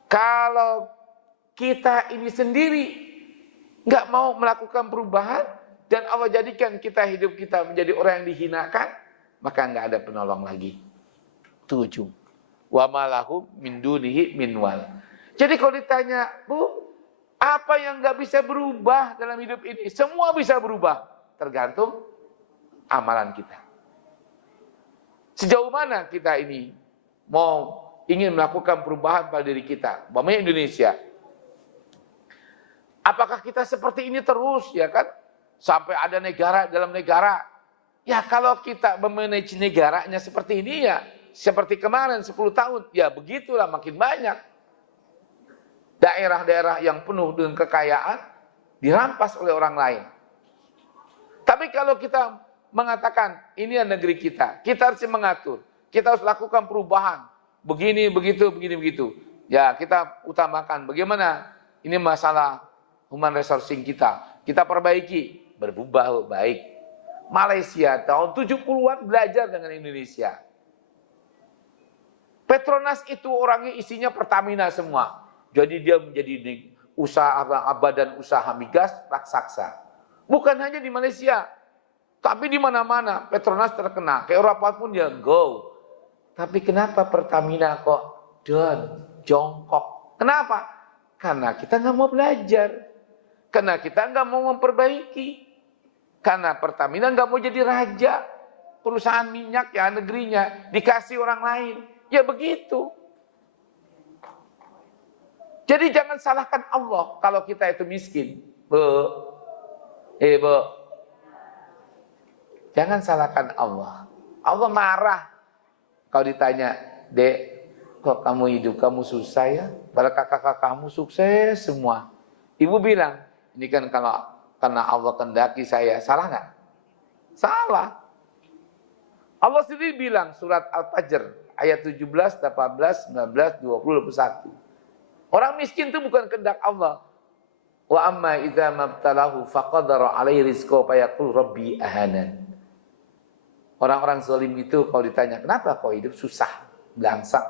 Kalau kita ini sendiri nggak mau melakukan perubahan dan Allah jadikan hidup kita menjadi orang yang dihinakan, maka nggak ada penolong lagi. Itu ujung. Wa malahum min dunihi min wal. Jadi kalau ditanya, Bu, apa yang nggak bisa berubah dalam hidup ini? Semua bisa berubah, tergantung amalan kita. Sejauh mana kita ini ingin melakukan perubahan pada diri kita, umpamanya Indonesia. Apakah kita seperti ini terus, ya kan? Sampai ada negara dalam negara. Ya kalau kita memanage negaranya seperti ini ya, seperti kemarin 10 tahun, ya begitulah makin banyak. Daerah-daerah yang penuh dengan kekayaan dirampas oleh orang lain. Tapi kalau kita mengatakan ini negeri kita harus mengatur, kita harus lakukan perubahan, begini, begitu, begini, begitu. Ya kita utamakan bagaimana ini masalah human resourcing kita perbaiki, berubah baik. Malaysia tahun 70-an belajar dengan Indonesia. Petronas itu orangnya isinya Pertamina semua. Jadi dia menjadi badan usaha migas raksasa. Bukan hanya di Malaysia, tapi di mana-mana Petronas terkena. Ke Eropa pun dia go. Tapi kenapa Pertamina kok down, jongkok? Kenapa? Karena kita nggak mau belajar. Karena kita nggak mau memperbaiki. Karena Pertamina nggak mau jadi raja. Perusahaan minyak ya negerinya dikasih orang lain. Ya begitu. Jadi jangan salahkan Allah kalau kita itu miskin. Bu. Jangan salahkan Allah. Allah marah. Kalau ditanya, Dek, kok kamu hidup kamu susah ya? Padahal kakak-kakak kamu sukses semua. Ibu bilang, ini kan karena Allah kehendaki saya. Salah nggak? Salah. Allah sendiri bilang surat Al-Fajr ayat 17, 18, 19, 20, 21. Orang miskin itu bukan kehendak Allah. Wa amma idza mabtalahu faqadara alaihi rizqahu fayaqul rabbi ahanan. Orang-orang zalim itu kalau ditanya, kenapa kau hidup susah, belangsak,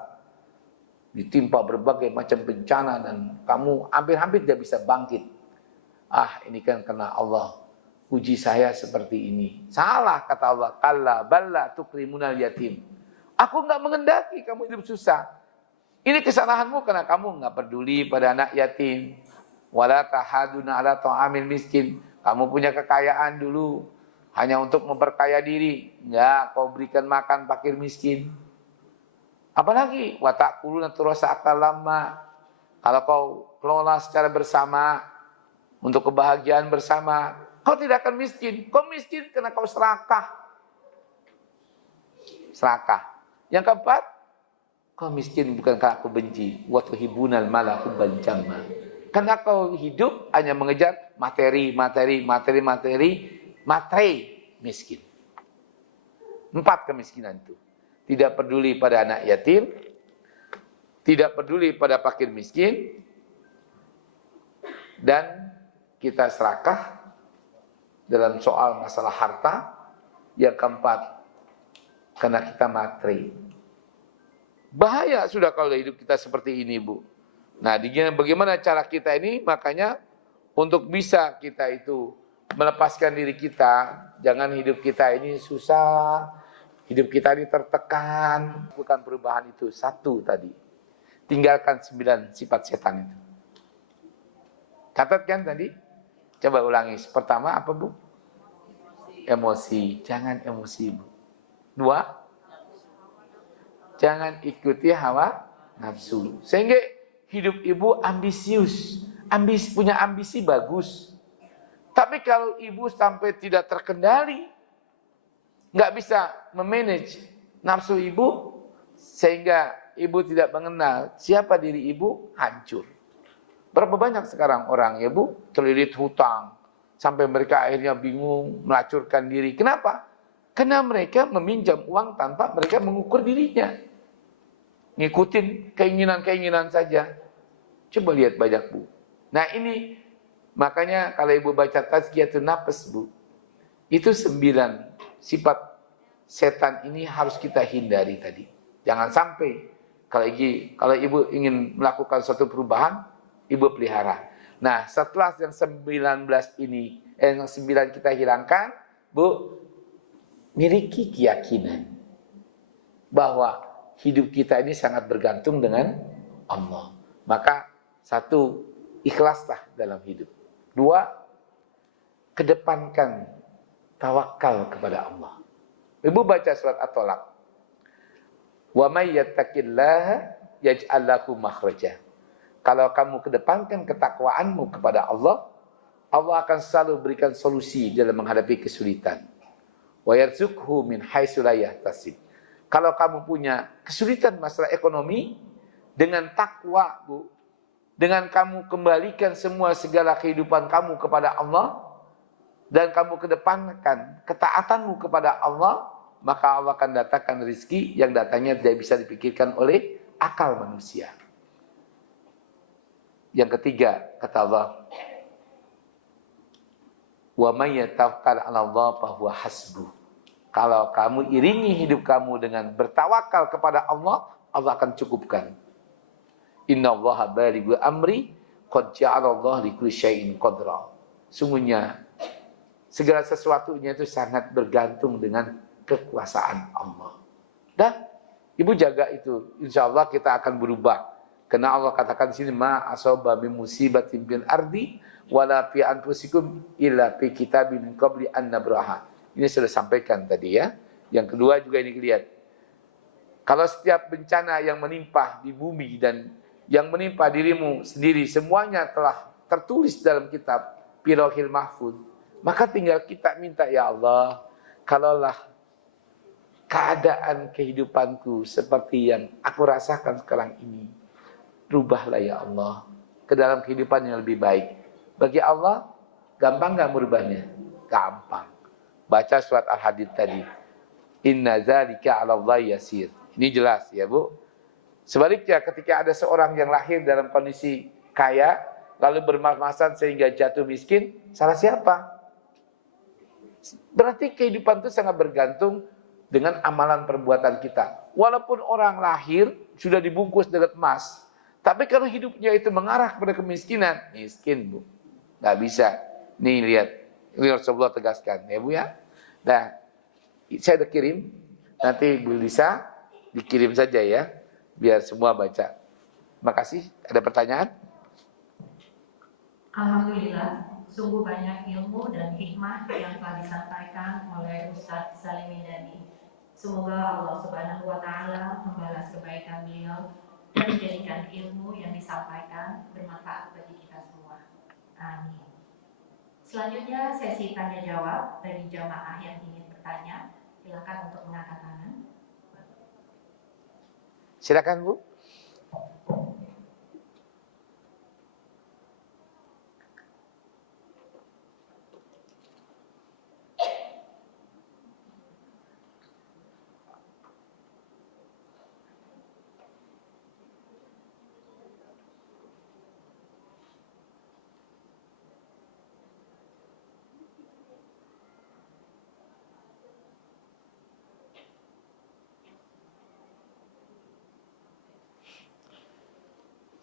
ditimpa berbagai macam bencana dan kamu hampir-hampir tidak bisa bangkit. Ah, ini kan karena Allah uji saya seperti ini. Salah kata Allah, kalla balla tukrimunal yatim. Aku enggak menghendaki kamu hidup susah. Ini kesalahanmu karena kamu enggak peduli pada anak yatim. Wala tahaduna ala ta'amil miskin. Kamu punya kekayaan dulu hanya untuk memperkaya diri, enggak kau berikan makan fakir miskin. Apalagi wa ta'kuluna turasa akal lama. Kalau kau kelola secara bersama untuk kebahagiaan bersama, kau tidak akan miskin. Kau miskin karena kau serakah. Serakah. Yang keempat, kau miskin bukan karena aku benci. Wa tuhibunal mala hubban jamma. Karena kau hidup hanya mengejar materi, miskin. 4 kemiskinan itu. Tidak peduli pada anak yatim, tidak peduli pada fakir miskin, dan kita serakah dalam soal masalah harta. Yang keempat, karena kita materi. Bahaya sudah kalau hidup kita seperti ini, Bu. Nah, bagaimana cara kita ini? Makanya untuk bisa kita itu melepaskan diri kita, jangan hidup kita ini susah, Hidup kita ini tertekan. Bukan perubahan itu. 1 tadi. Tinggalkan 9 sifat setan itu. Catat kan tadi? Coba ulangi. Pertama apa, Bu? Emosi. Jangan emosi, Bu. 2, jangan ikuti hawa nafsu. Sehingga hidup ibu ambisius. Punya ambisi bagus. Tapi kalau ibu sampai tidak terkendali, nggak bisa memanage nafsu ibu, sehingga ibu tidak mengenal siapa diri ibu, hancur. Berapa banyak sekarang orang ya Bu, terlilit hutang, sampai mereka akhirnya bingung, melacurkan diri. Kenapa? Karena mereka meminjam uang tanpa mereka mengukur dirinya. Ngikutin keinginan-keinginan saja. Coba lihat banyak Bu. Nah ini, makanya kalau ibu baca Tazkiyatun Nafs Bu, itu 9 sifat setan ini harus kita hindari tadi. Jangan sampai kalau ibu ingin melakukan suatu perubahan, ibu pelihara. Nah, setelah yang 19 ini, yang 9 kita hilangkan, Bu, miliki keyakinan bahwa hidup kita ini sangat bergantung dengan Allah. Maka 1, ikhlaslah dalam hidup. 2, kedepankan tawakal kepada Allah. Ibu baca surat At-Tolaq. Wa may yattaqillaha yaj'al lahu makhraja. Kalau kamu kedepankan ketakwaanmu kepada Allah, Allah akan selalu berikan solusi dalam menghadapi kesulitan. Wa yarzuqhu min haitsu la yahtasib. Kalau kamu punya kesulitan masalah ekonomi, dengan takwa, Bu, dengan kamu kembalikan semua segala kehidupan kamu kepada Allah, dan kamu kedepankan ketaatanmu kepada Allah, maka Allah akan datangkan rezeki yang datangnya tidak bisa dipikirkan oleh akal manusia. Yang ketiga, kata Allah, wa may yatawakkal 'ala Allah fa huwa hasbuh. Kalau kamu iringi hidup kamu dengan bertawakal kepada Allah, Allah akan cukupkan. Innallaha balighu amri, qad ja'ala Allah likulli syai'in qadra. Sungguhnya segala sesuatunya itu sangat bergantung dengan kekuasaan Allah. Dan ibu jaga itu, insya Allah kita akan berubah. Karena Allah katakan di sini, ma asaba min musibatin bil ardi wala fi anfusikum illa fi kitabin min qabli an nabraha. Ini sudah sampaikan tadi ya. Yang kedua juga ini lihat. Kalau setiap bencana yang menimpa di bumi dan yang menimpa dirimu sendiri semuanya telah tertulis dalam kitab Lauhil Mahfuz, maka tinggal kita minta, ya Allah, kalaulah keadaan kehidupanku seperti yang aku rasakan sekarang ini, rubahlah ya Allah ke dalam kehidupan yang lebih baik. Bagi Allah gampang gak merubahnya? Gampang. Baca surat Al-Hadid tadi, inna dzalika 'ala Allah yasir. Ini jelas ya Bu. Sebaliknya ketika ada seorang yang lahir dalam kondisi kaya lalu bermas-masan sehingga jatuh miskin, salah siapa? Berarti kehidupan itu sangat bergantung dengan amalan perbuatan kita. Walaupun orang lahir sudah dibungkus dengan emas, tapi kalau hidupnya itu mengarah kepada kemiskinan, miskin Bu. Nggak bisa. Nih lihat, ini Rasulullah tegaskan ya Bu ya. Nah, saya udah kirim, nanti Bu Lisa dikirim saja ya, biar semua baca. Makasih. Ada pertanyaan? Alhamdulillah, sungguh banyak ilmu dan hikmah yang telah disampaikan oleh Ustadz Salim Medani. Semoga Allah Subhanahu wa Ta'ala membalas kebaikan beliau dan menjadikan ilmu yang disampaikan bermanfaat bagi kita semua. Amin. Selanjutnya sesi tanya jawab bagi jamaah yang ingin bertanya. Silakan untuk mengangkat tangan. Silakan Bu.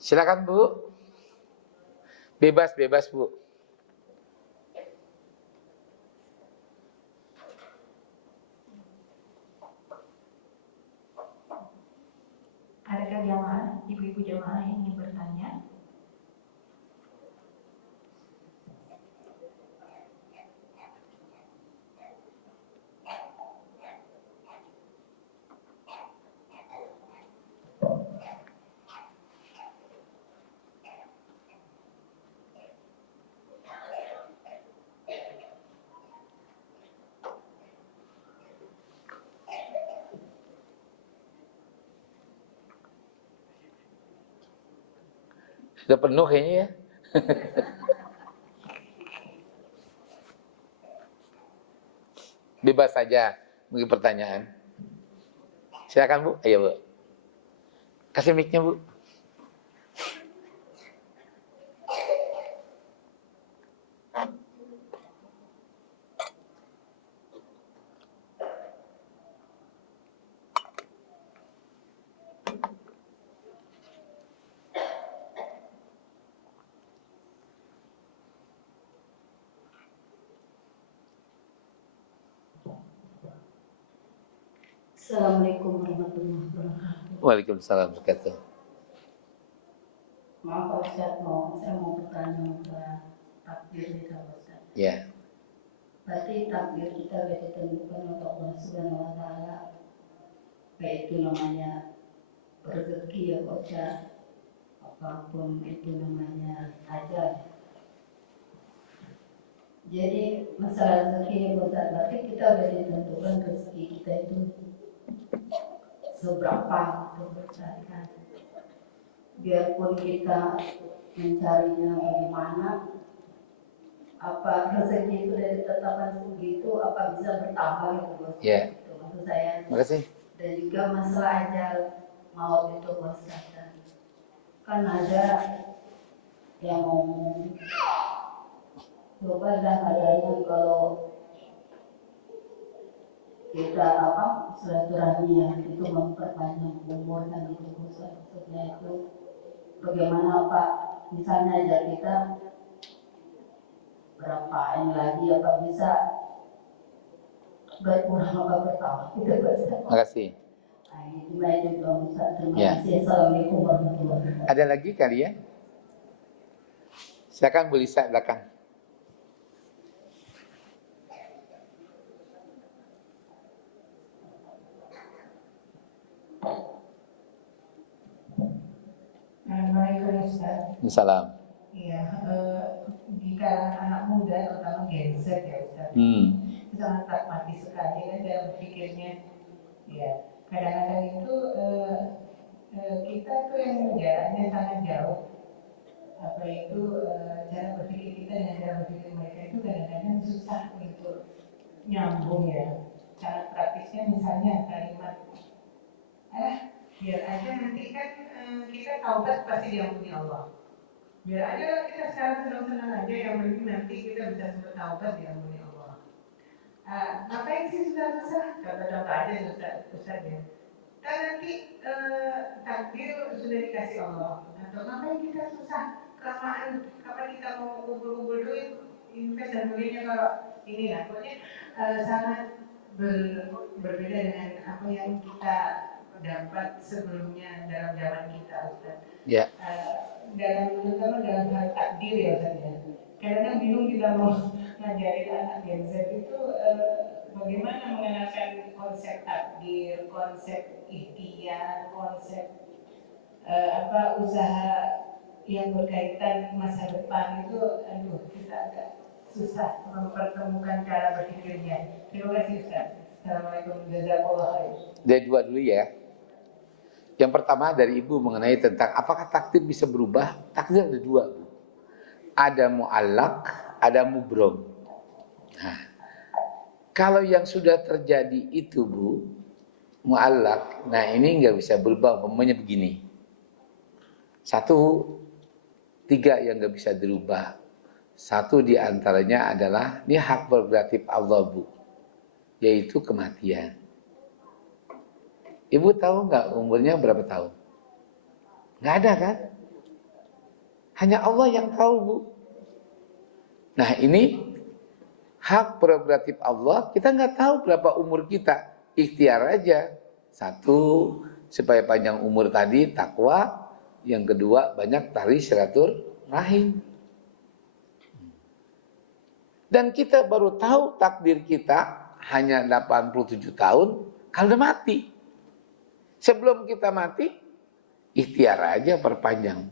Silakan Bu. Bebas Bu. ibu-ibu jamaah yang ingin bertanya? Sudah penuh kayaknya ya. Bebas saja mungkin pertanyaan. Silakan Bu. Ayo Bu. Kasih mic-nya Bu. Assalamualaikum warahmatullahi wabarakatuh. Waalaikumsalam warahmatullahi wabarakatuh. Maaf Pak Ustaz, saya mau bertanya tentang takdir kita Pak Ustaz. Ya. Berarti takdir kita sudah ditentukan oleh Allah Subhanahu wa Ta'ala, baik itu namanya rezeki ya Pak Ustaz, apapun itu namanya ajal. Jadi masalah rezeki ya Pak Ustaz, berarti kita sudah ditentukan rezeki kita itu seberapa untuk bercarikan. Biarpun kita mencarinya bagaimana, apa rezeki itu dari ditetapkan segitu, apa bisa bertambah gitu Bos? Ya. Itu maksud saya. Makasih. Dan juga masalah ajal maut itu Bos. Kan ada yang ngomong, coba dah adanya kalau kita silaturahmi ya, itu memperpanjang umur kan itu Bos. Maksudnya itu bagaimana Pak, misalnya aja kita berapa ini lagi apa bisa berkurang apa bertambah gitu Bos. Makasih. Nah, itu aja dong Ustaz. Terima Ya. kasih. Assalamualaikum warahmatullahi wabarakatuh. Ada lagi kali ya? Silakan Bu Lisa belakang. Assalamualaikum Ustaz. Salam. Iya, di kalangan anak muda terutama Gen Z ya Ustaz, itu sangat pragmatis sekali kan dalam berpikirnya. Ya, kadang-kadang itu kita tuh yang jaraknya sangat jauh, apa itu cara berpikir kita dengan cara berpikir mereka itu kadang-kadang susah untuk nyambung ya. Cara praktisnya misalnya kalimat, biar aja nanti kan kita taubat pasti diampuni Allah. Biar aja kita sekarang senang-senang aja, yang penting nanti kita bisa sempat taubat diampuni Allah. Ngapain sih susah-susah? Contoh-contoh aja Ustaz ya. Kan nanti takdir sudah dikasih Allah. Atau ngapain kita susah? Kelamaan, kapan kita mau kumpul-kumpul duit, invest dan sebagainya kalau ini lah. Pokoknya sangat berbeda dengan apa yang kita dapat sebelumnya dalam zaman kita Ustaz. Ya. Terutama dalam hal takdir ya Ustaz ya. Kadang-kadang bingung kita mau ngajarin anak Gen Z itu bagaimana mengenalkan konsep takdir, konsep ikhtiar, konsep usaha yang berkaitan masa depan itu, kita agak susah mempertemukan cara berpikirnya. Terima kasih Ustaz. Assalamualaikum jazakallahu khair. Dari dua dulu ya. Yang pertama dari Ibu mengenai tentang apakah takdir bisa berubah. Takdir ada dua Bu. Ada mu'allaq, ada mubrom. Nah, kalau yang sudah terjadi itu Bu, mu'allaq, nah ini nggak bisa berubah. Umpamanya begini. 1, 3 yang nggak bisa dirubah. 1 diantaranya adalah ini hak prerogatif Allah Bu, yaitu kematian. Ibu tahu nggak umurnya berapa tahun? Nggak ada kan? Hanya Allah yang tahu Bu. Nah ini hak prerogatif Allah, kita nggak tahu berapa umur kita. Ikhtiar aja. 1, supaya panjang umur tadi, takwa. Yang kedua, banyak tali silaturahim. Dan kita baru tahu takdir kita hanya 87 tahun kalau udah mati. Sebelum kita mati, ikhtiar aja perpanjang.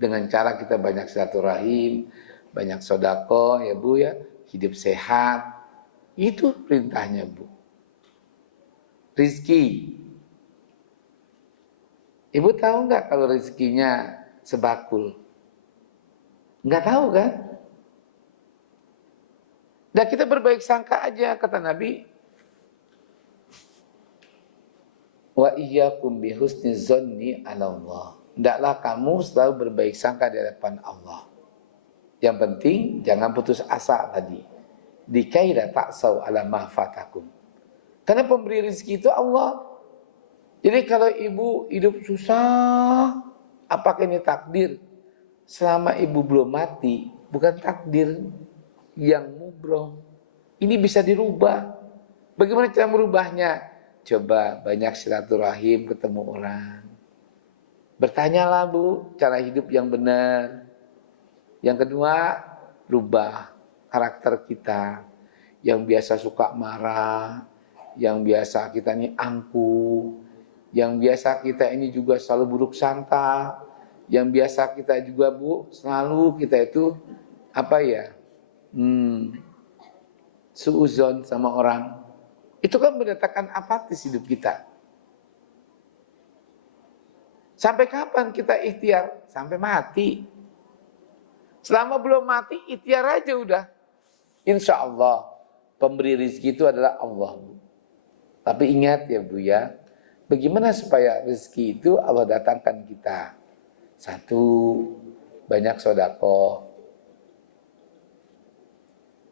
Dengan cara kita banyak silaturahim, banyak sodako ya Bu ya, hidup sehat. Itu perintahnya Bu. Rizki. Ibu tahu nggak kalau rizkinya sebakul? Nggak tahu kan? Dan kita berbaik sangka aja, kata Nabi. Wa iyyakum bihusni dzanni 'ala Allah. Hendaklah kamu selalu berbaik sangka di hadapan Allah. Yang penting jangan putus asa tadi. Dikaira ta'sau 'ala ma fatakum. Karena pemberi rezeki itu Allah. Jadi kalau ibu hidup susah, apakah ini takdir? Selama ibu belum mati, bukan takdir yang mubroh. Ini bisa dirubah. Bagaimana cara merubahnya? Coba banyak silaturahim, ketemu orang. Bertanyalah Bu, cara hidup yang benar. Yang kedua, rubah karakter kita. Yang biasa suka marah, yang biasa kita ini angkuh, yang biasa kita ini juga selalu buruk sangka, yang biasa kita juga Bu, selalu kita itu apa ya? Suuzon sama orang. Itu kan mendatangkan apatis hidup kita. Sampai kapan kita ikhtiar? Sampai mati. Selama belum mati, ikhtiar aja udah. Insya Allah, pemberi rezeki itu adalah Allah. Tapi ingat ya Bu ya, bagaimana supaya rezeki itu Allah datangkan kita? Satu, banyak sedekah.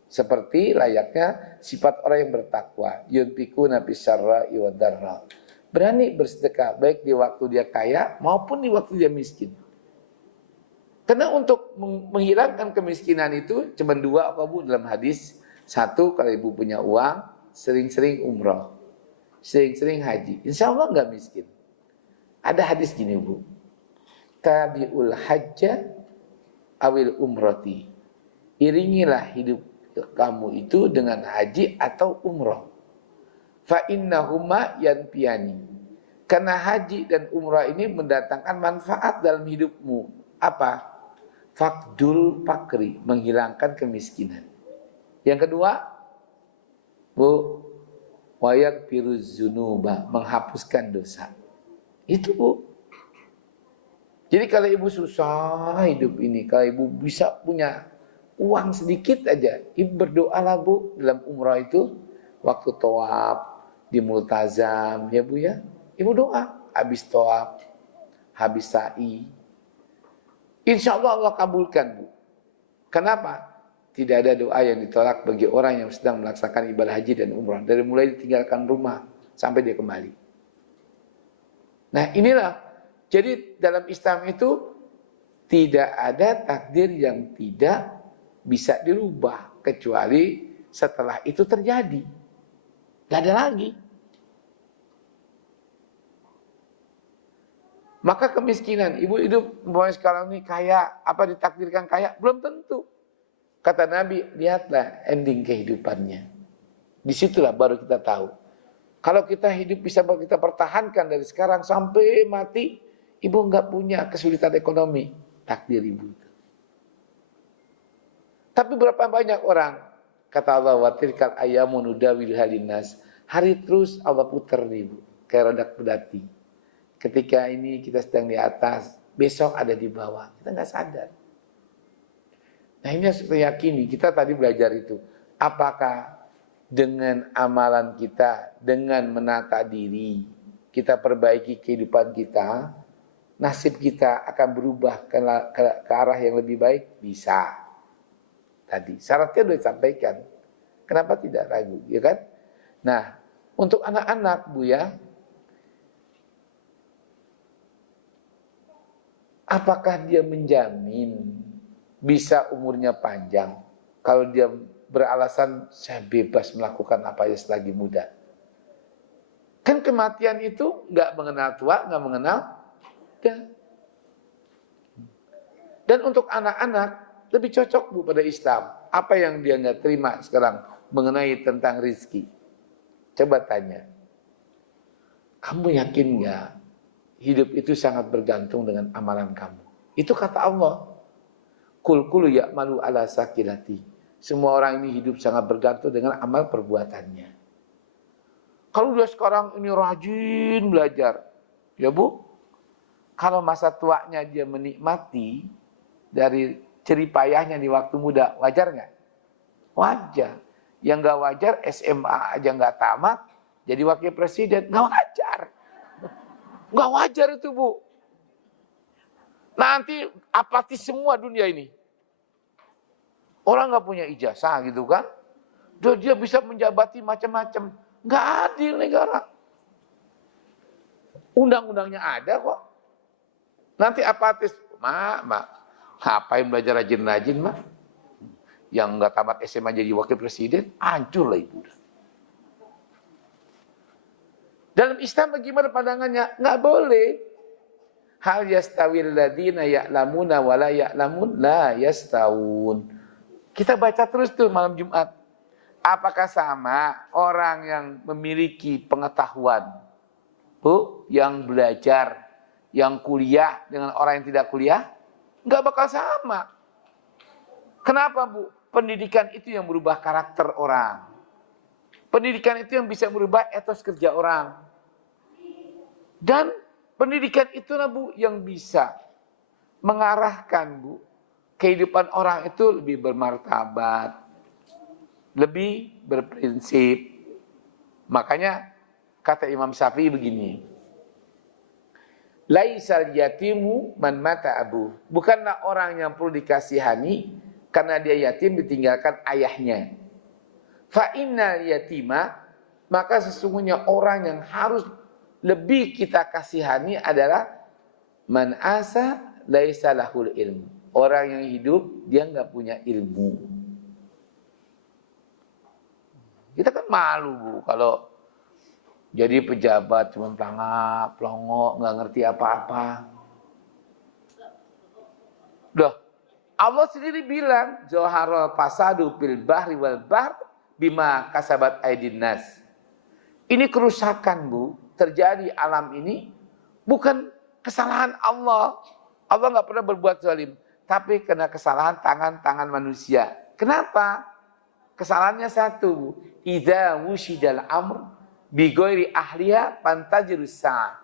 Seperti layaknya sifat orang yang bertakwa. Yunfikuna bisyarra'i wa dharra. Berani bersedekah baik di waktu dia kaya maupun di waktu dia miskin. Karena untuk menghilangkan kemiskinan itu cuma dua apa Bu dalam hadis. Satu, kalau ibu punya uang, sering-sering umroh. Sering-sering haji. Insya Allah nggak miskin. Ada hadis gini Bu. Tabi'ul hajja awil umroti. Iringilah hidup kamu itu dengan haji atau umroh. Fa innahuma yanfiyani. Karena haji dan umrah ini mendatangkan manfaat dalam hidupmu. Apa? Fakdul fakri, menghilangkan kemiskinan. Yang kedua, Bu, wayak firuz zunuba, menghapuskan dosa. Itu Bu. Jadi kalau ibu susah hidup ini, kalau ibu bisa punya uang sedikit aja, ibu berdoalah Bu dalam umrah itu, waktu tawaf di multazam ya Bu ya, ibu doa habis tawaf, habis sa'i, insya Allah Allah kabulkan Bu. Kenapa? Tidak ada doa yang ditolak bagi orang yang sedang melaksanakan ibadah haji dan umrah, dari mulai ditinggalkan rumah sampai dia kembali. Nah inilah, jadi dalam Islam itu tidak ada takdir yang tidak bisa dirubah kecuali setelah itu terjadi. Gak ada lagi. Maka kemiskinan, ibu hidup mulai sekarang ini kaya, apa ditakdirkan kaya? Belum tentu. Kata Nabi, lihatlah ending kehidupannya. Disitulah baru kita tahu. Kalau kita hidup bisa kita pertahankan dari sekarang sampai mati, ibu nggak punya kesulitan ekonomi, takdir ibu itu. Tapi berapa banyak orang, kata Allah, wa tilkal ayyamu nudawilha linnas. Hari terus Allah putar nih Bu, kayak roda pedati. Ketika ini kita sedang di atas, besok ada di bawah. Kita nggak sadar. Nah ini harus kita yakini, kita tadi belajar itu. Apakah dengan amalan kita, dengan menata diri, kita perbaiki kehidupan kita, nasib kita akan berubah ke arah yang lebih baik? Bisa. Tadi syaratnya sudah disampaikan. Kenapa tidak ragu, ya kan? Nah, untuk anak-anak Bu ya, apakah dia menjamin bisa umurnya panjang kalau dia beralasan saya bebas melakukan apa yang selagi muda? Kan kematian itu nggak mengenal tua, nggak mengenal muda. Dan untuk anak-anak lebih cocok Bu pada Islam. Apa yang dia nggak terima sekarang mengenai tentang rizki? Coba tanya. Kamu yakin nggak hidup itu sangat bergantung dengan amalan kamu? Itu kata Allah. Kul ya'malu ala sakilati. Semua orang ini hidup sangat bergantung dengan amal perbuatannya. Kalau dia sekarang ini rajin belajar, ya Bu, kalau masa tuanya dia menikmati dari jeripayahnya di waktu muda, wajar nggak? Wajar. Yang nggak wajar SMA aja nggak tamat, jadi wakil presiden, nggak wajar. Nggak wajar itu Bu. Nanti apatis semua dunia ini. Orang nggak punya ijazah gitu kan, dia bisa menjabati macam-macam. Nggak adil negara. Undang-undangnya ada kok. Nanti apatis, mak, ngapain belajar rajin-rajin mak? Yang nggak tamat SMA jadi wakil presiden, hancur lah ibu. Dalam Islam bagaimana pandangannya? Nggak boleh. Hal yastawil ladzina ya'lamuna wa la ya'lamun la yastawun. Kita baca terus tuh malam Jumat. Apakah sama orang yang memiliki pengetahuan, Bu, yang belajar, yang kuliah dengan orang yang tidak kuliah? Nggak bakal sama. Kenapa Bu? Pendidikan itu yang merubah karakter orang. Pendidikan itu yang bisa merubah etos kerja orang. Dan pendidikan itulah Bu yang bisa mengarahkan Bu kehidupan orang itu lebih bermartabat, lebih berprinsip. Makanya kata Imam Syafi'i begini, laisal yatimu man mata abu. Bukanlah orang yang perlu dikasihani karena dia yatim ditinggalkan ayahnya. Fa innal yatima, maka sesungguhnya orang yang harus lebih kita kasihani adalah man asa laisa lahul ilmu. Orang yang hidup dia nggak punya ilmu. Kita kan malu Bu kalau jadi pejabat cuma pelongo, nggak ngerti apa-apa. Udah, Allah sendiri bilang, Zoharul fasadu fil bahri wal bahr bima kasabat aydin nas. Ini kerusakan Bu, terjadi alam ini bukan kesalahan Allah. Allah nggak pernah berbuat zalim, tapi kena kesalahan tangan-tangan manusia. Kenapa? Kesalahannya satu, idza wushidal amr bi ghairi ahliya fantajirus sa'.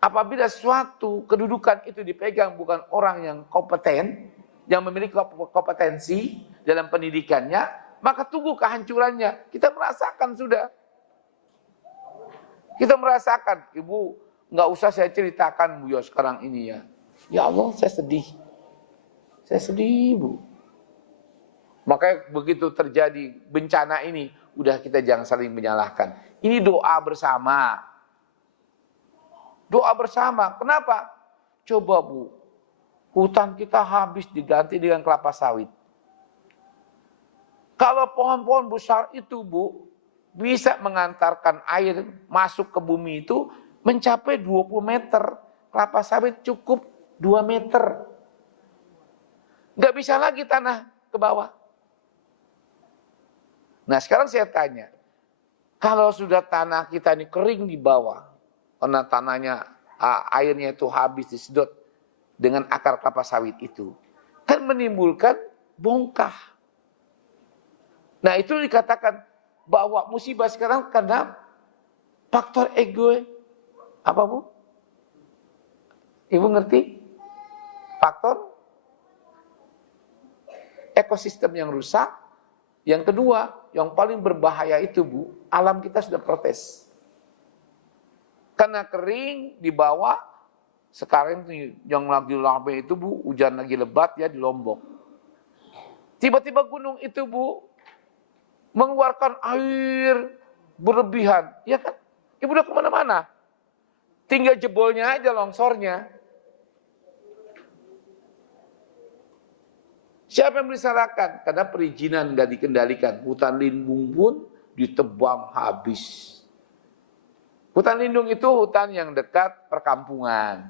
Apabila suatu kedudukan itu dipegang bukan orang yang kompeten, yang memiliki kompetensi dalam pendidikannya, maka tunggu kehancurannya. Kita merasakan sudah. Kita merasakan, Ibu, nggak usah saya ceritakan Bu ya sekarang ini ya. Ya Allah, saya sedih. Saya sedih, Bu. Makanya begitu terjadi bencana ini, udah kita jangan saling menyalahkan. Ini doa bersama. Doa bersama. Kenapa? Coba Bu, hutan kita habis diganti dengan kelapa sawit. Kalau pohon-pohon besar itu Bu, bisa mengantarkan air masuk ke bumi itu mencapai 20 meter. Kelapa sawit cukup 2 meter. Nggak bisa lagi tanah ke bawah. Nah sekarang saya tanya, kalau sudah tanah kita ini kering di bawah, karena tanahnya, airnya itu habis disedot dengan akar kelapa sawit itu, kan menimbulkan bongkah. Nah itu dikatakan bahwa musibah sekarang karena faktor ego. Apa Bu? Ibu ngerti? Faktor ekosistem yang rusak. Yang kedua, yang paling berbahaya itu Bu, alam kita sudah protes. Karena kering di bawah, sekarang yang lagi lama itu Bu, hujan lagi lebat ya di Lombok. Tiba-tiba gunung itu Bu, mengeluarkan air berlebihan. Ya kan? Ibu udah kemana-mana. Tinggal jebolnya aja longsornya. Siapa yang disalahkan? Karena perizinan nggak dikendalikan. Hutan lindung pun ditebang habis. Hutan lindung itu hutan yang dekat perkampungan.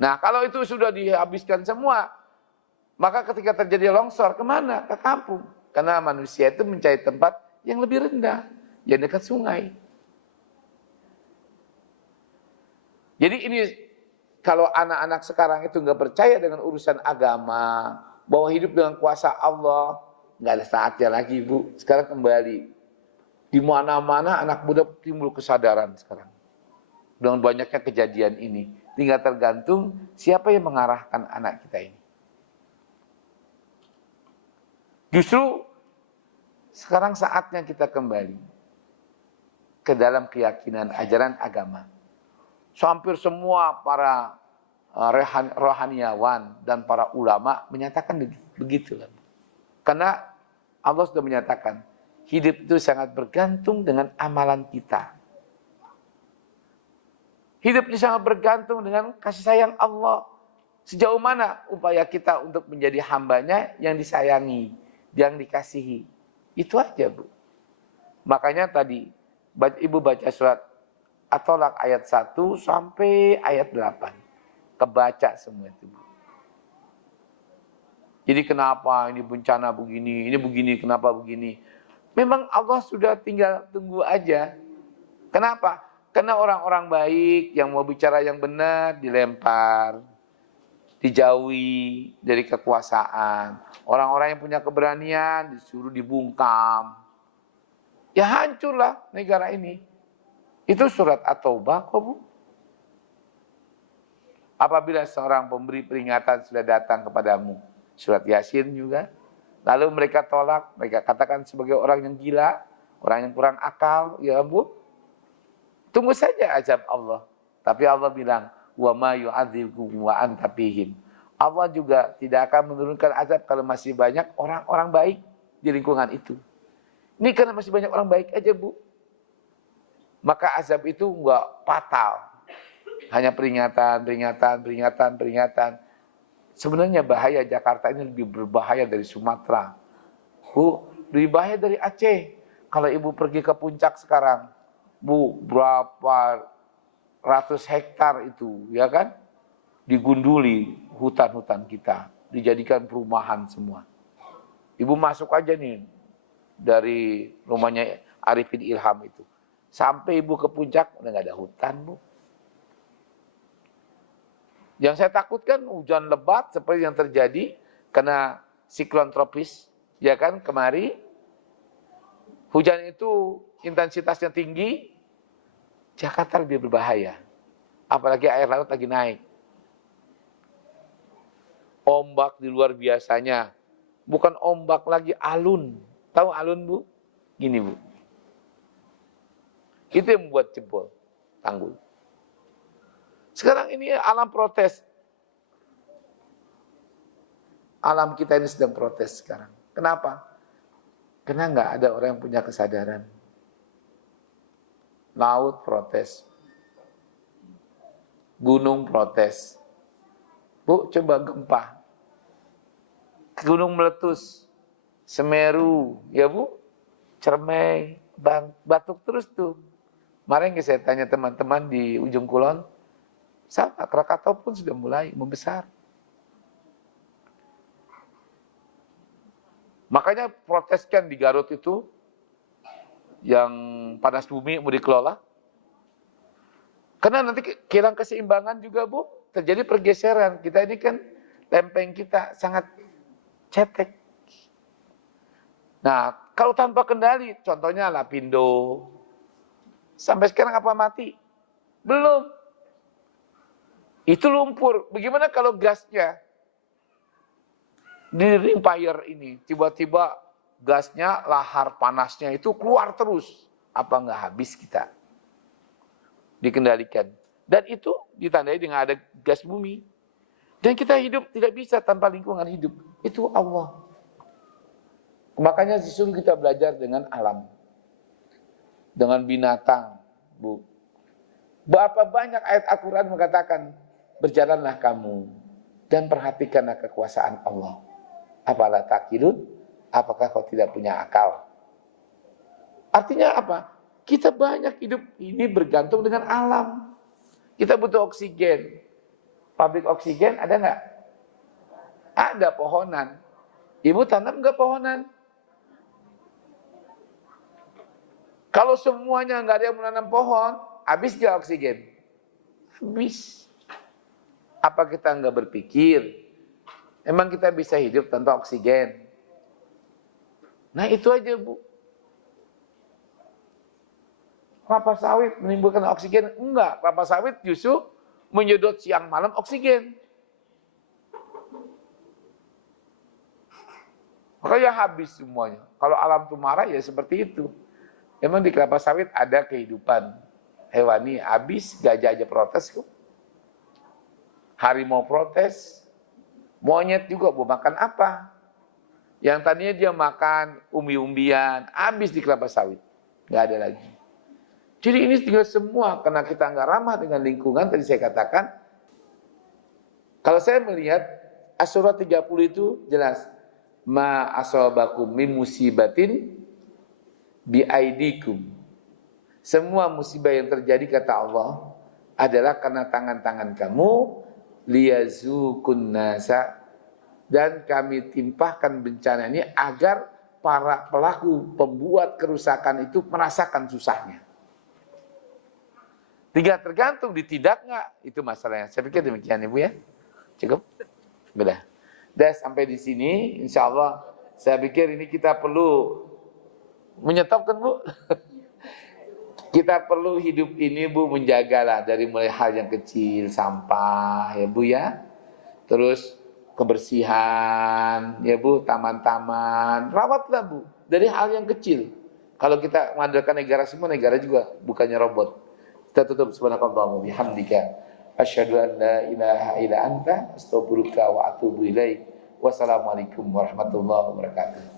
Nah kalau itu sudah dihabiskan semua, Maka ketika terjadi longsor, kemana? Ke kampung. Karena manusia itu mencari tempat yang lebih rendah, yang dekat sungai. Jadi ini, kalau anak-anak sekarang itu nggak percaya dengan urusan agama, bahwa hidup dengan kuasa Allah, nggak ada saatnya lagi, Bu. Sekarang kembali. Di mana-mana anak muda timbul kesadaran sekarang. Dengan banyaknya kejadian ini. Tinggal tergantung siapa yang mengarahkan anak kita ini. Justru sekarang saatnya kita kembali ke dalam keyakinan ajaran agama. Hampir semua para rohaniawan dan para ulama menyatakan begitu. Karena Allah sudah menyatakan, hidup itu sangat bergantung dengan amalan kita. Hidup itu sangat bergantung dengan kasih sayang Allah. Sejauh mana upaya kita untuk menjadi hambanya yang disayangi, yang dikasihi. Itu aja, Bu. Makanya tadi, Ibu baca surat At-Tolak ayat 1 sampai ayat 8. Kebaca semua itu, Bu. Jadi kenapa ini bencana begini, ini begini, kenapa begini. Memang Allah sudah tinggal tunggu aja. Kenapa? Karena orang-orang baik yang mau bicara yang benar dilempar, dijauhi dari kekuasaan. Orang-orang yang punya keberanian disuruh dibungkam. Ya hancurlah negara ini. Itu surat At-Taubah kok, Bu. Apabila seorang pemberi peringatan sudah datang kepadamu, surat Yasin juga. Lalu mereka tolak, mereka katakan sebagai orang yang gila, orang yang kurang akal, ya Bu. Tunggu saja azab Allah. Tapi Allah bilang, wa ma yu'adzibukum wa anta fihim. Allah juga tidak akan menurunkan azab kalau masih banyak orang-orang baik di lingkungan itu. Ini karena masih banyak orang baik aja, Bu. Maka azab itu enggak fatal. Hanya peringatan. Sebenarnya bahaya Jakarta ini lebih berbahaya dari Sumatera. Bu, lebih bahaya dari Aceh. Kalau Ibu pergi ke puncak sekarang, Bu, berapa ratus hektar itu, ya kan? Digunduli hutan-hutan kita, dijadikan perumahan semua. Ibu masuk aja nih dari rumahnya Arifin Ilham itu. Sampai Ibu ke puncak, udah gak ada hutan, Bu. Yang saya takutkan hujan lebat seperti yang terjadi karena siklon tropis, ya kan, kemari. Hujan itu intensitasnya tinggi, Jakarta lebih berbahaya. Apalagi air laut lagi naik. Ombak di luar biasanya. Bukan ombak lagi, alun. Tahu alun, Bu? Gini, Bu. Itu yang membuat jebol tanggul. Sekarang ini alam protes. Alam kita ini sedang protes sekarang. Kenapa? Karena nggak ada orang yang punya kesadaran. Laut protes. Gunung protes. Bu, coba gempa. Gunung meletus. Semeru, ya Bu. Cermai, batuk terus tuh. Kemarin saya tanya teman-teman di ujung kulon. Sama, Krakatau pun sudah mulai membesar. Makanya proteskan di Garut itu, yang panas bumi mau dikelola. Karena nanti hilang keseimbangan juga, Bu. Terjadi pergeseran. Kita ini kan, lempeng kita sangat cetek. Nah, kalau tanpa kendali, contohnya Lapindo. Sampai sekarang apa mati? Belum. Itu lumpur. Bagaimana kalau gasnya di ring fire ini, tiba-tiba gasnya, lahar panasnya itu keluar terus. Apa enggak habis kita? Dikendalikan. Dan itu ditandai dengan ada gas bumi. Dan kita hidup tidak bisa tanpa lingkungan hidup. Itu Allah. Makanya disuruh kita belajar dengan alam. Dengan binatang, Bu. Berapa banyak ayat Al-Quran mengatakan, berjalanlah kamu dan perhatikanlah kekuasaan Allah. Apalah takilun? Apakah kau tidak punya akal? Artinya apa? Kita banyak hidup ini bergantung dengan alam. Kita butuh oksigen. Pabrik oksigen ada nggak? Ada pohonan. Ibu tanam nggak pohonan? Kalau semuanya nggak ada yang menanam pohon, habis nggak oksigen? Habis. Apa kita nggak berpikir? Emang kita bisa hidup tanpa oksigen? Nah itu aja Bu. Kelapa sawit menimbulkan oksigen? Enggak, kelapa sawit justru menyedot siang malam oksigen. Makanya habis semuanya. Kalau alam itu marah ya seperti itu. Emang di kelapa sawit ada kehidupan hewani, habis gajah aja protes kok. Harimau protes, monyet juga mau makan apa? Yang tadinya dia makan umbi-umbian, habis di kelapa sawit, nggak ada lagi. Jadi ini tinggal semua karena kita nggak ramah dengan lingkungan. Tadi saya katakan, kalau saya melihat Asy-Syura 30 itu jelas, ma asabakum min musibatin biaidikum. Semua musibah yang terjadi kata Allah adalah karena tangan-tangan kamu, liyazukun nasa, dan kami timpahkan bencana ini agar para pelaku pembuat kerusakan itu merasakan susahnya. Tinggal tergantung tidak nggak itu masalahnya. Saya pikir demikian Ibu ya. Cukup? Sudah. Dan sampai di sini insya Allah saya pikir ini kita perlu menyetopkan Bu. Kita perlu hidup ini Bu menjagalah dari mulai hal yang kecil, sampah ya Bu ya. Terus kebersihan ya Bu, taman-taman, rawatlah Bu dari hal yang kecil. Kalau kita mengandalkan negara semua, negara juga bukannya robot. Kita tutup subhanakallahumma bihamdika asyhadu an la ilaha illa anta astaghfiruka wa atubu ilaik. Wassalamualaikum warahmatullahi wabarakatuh.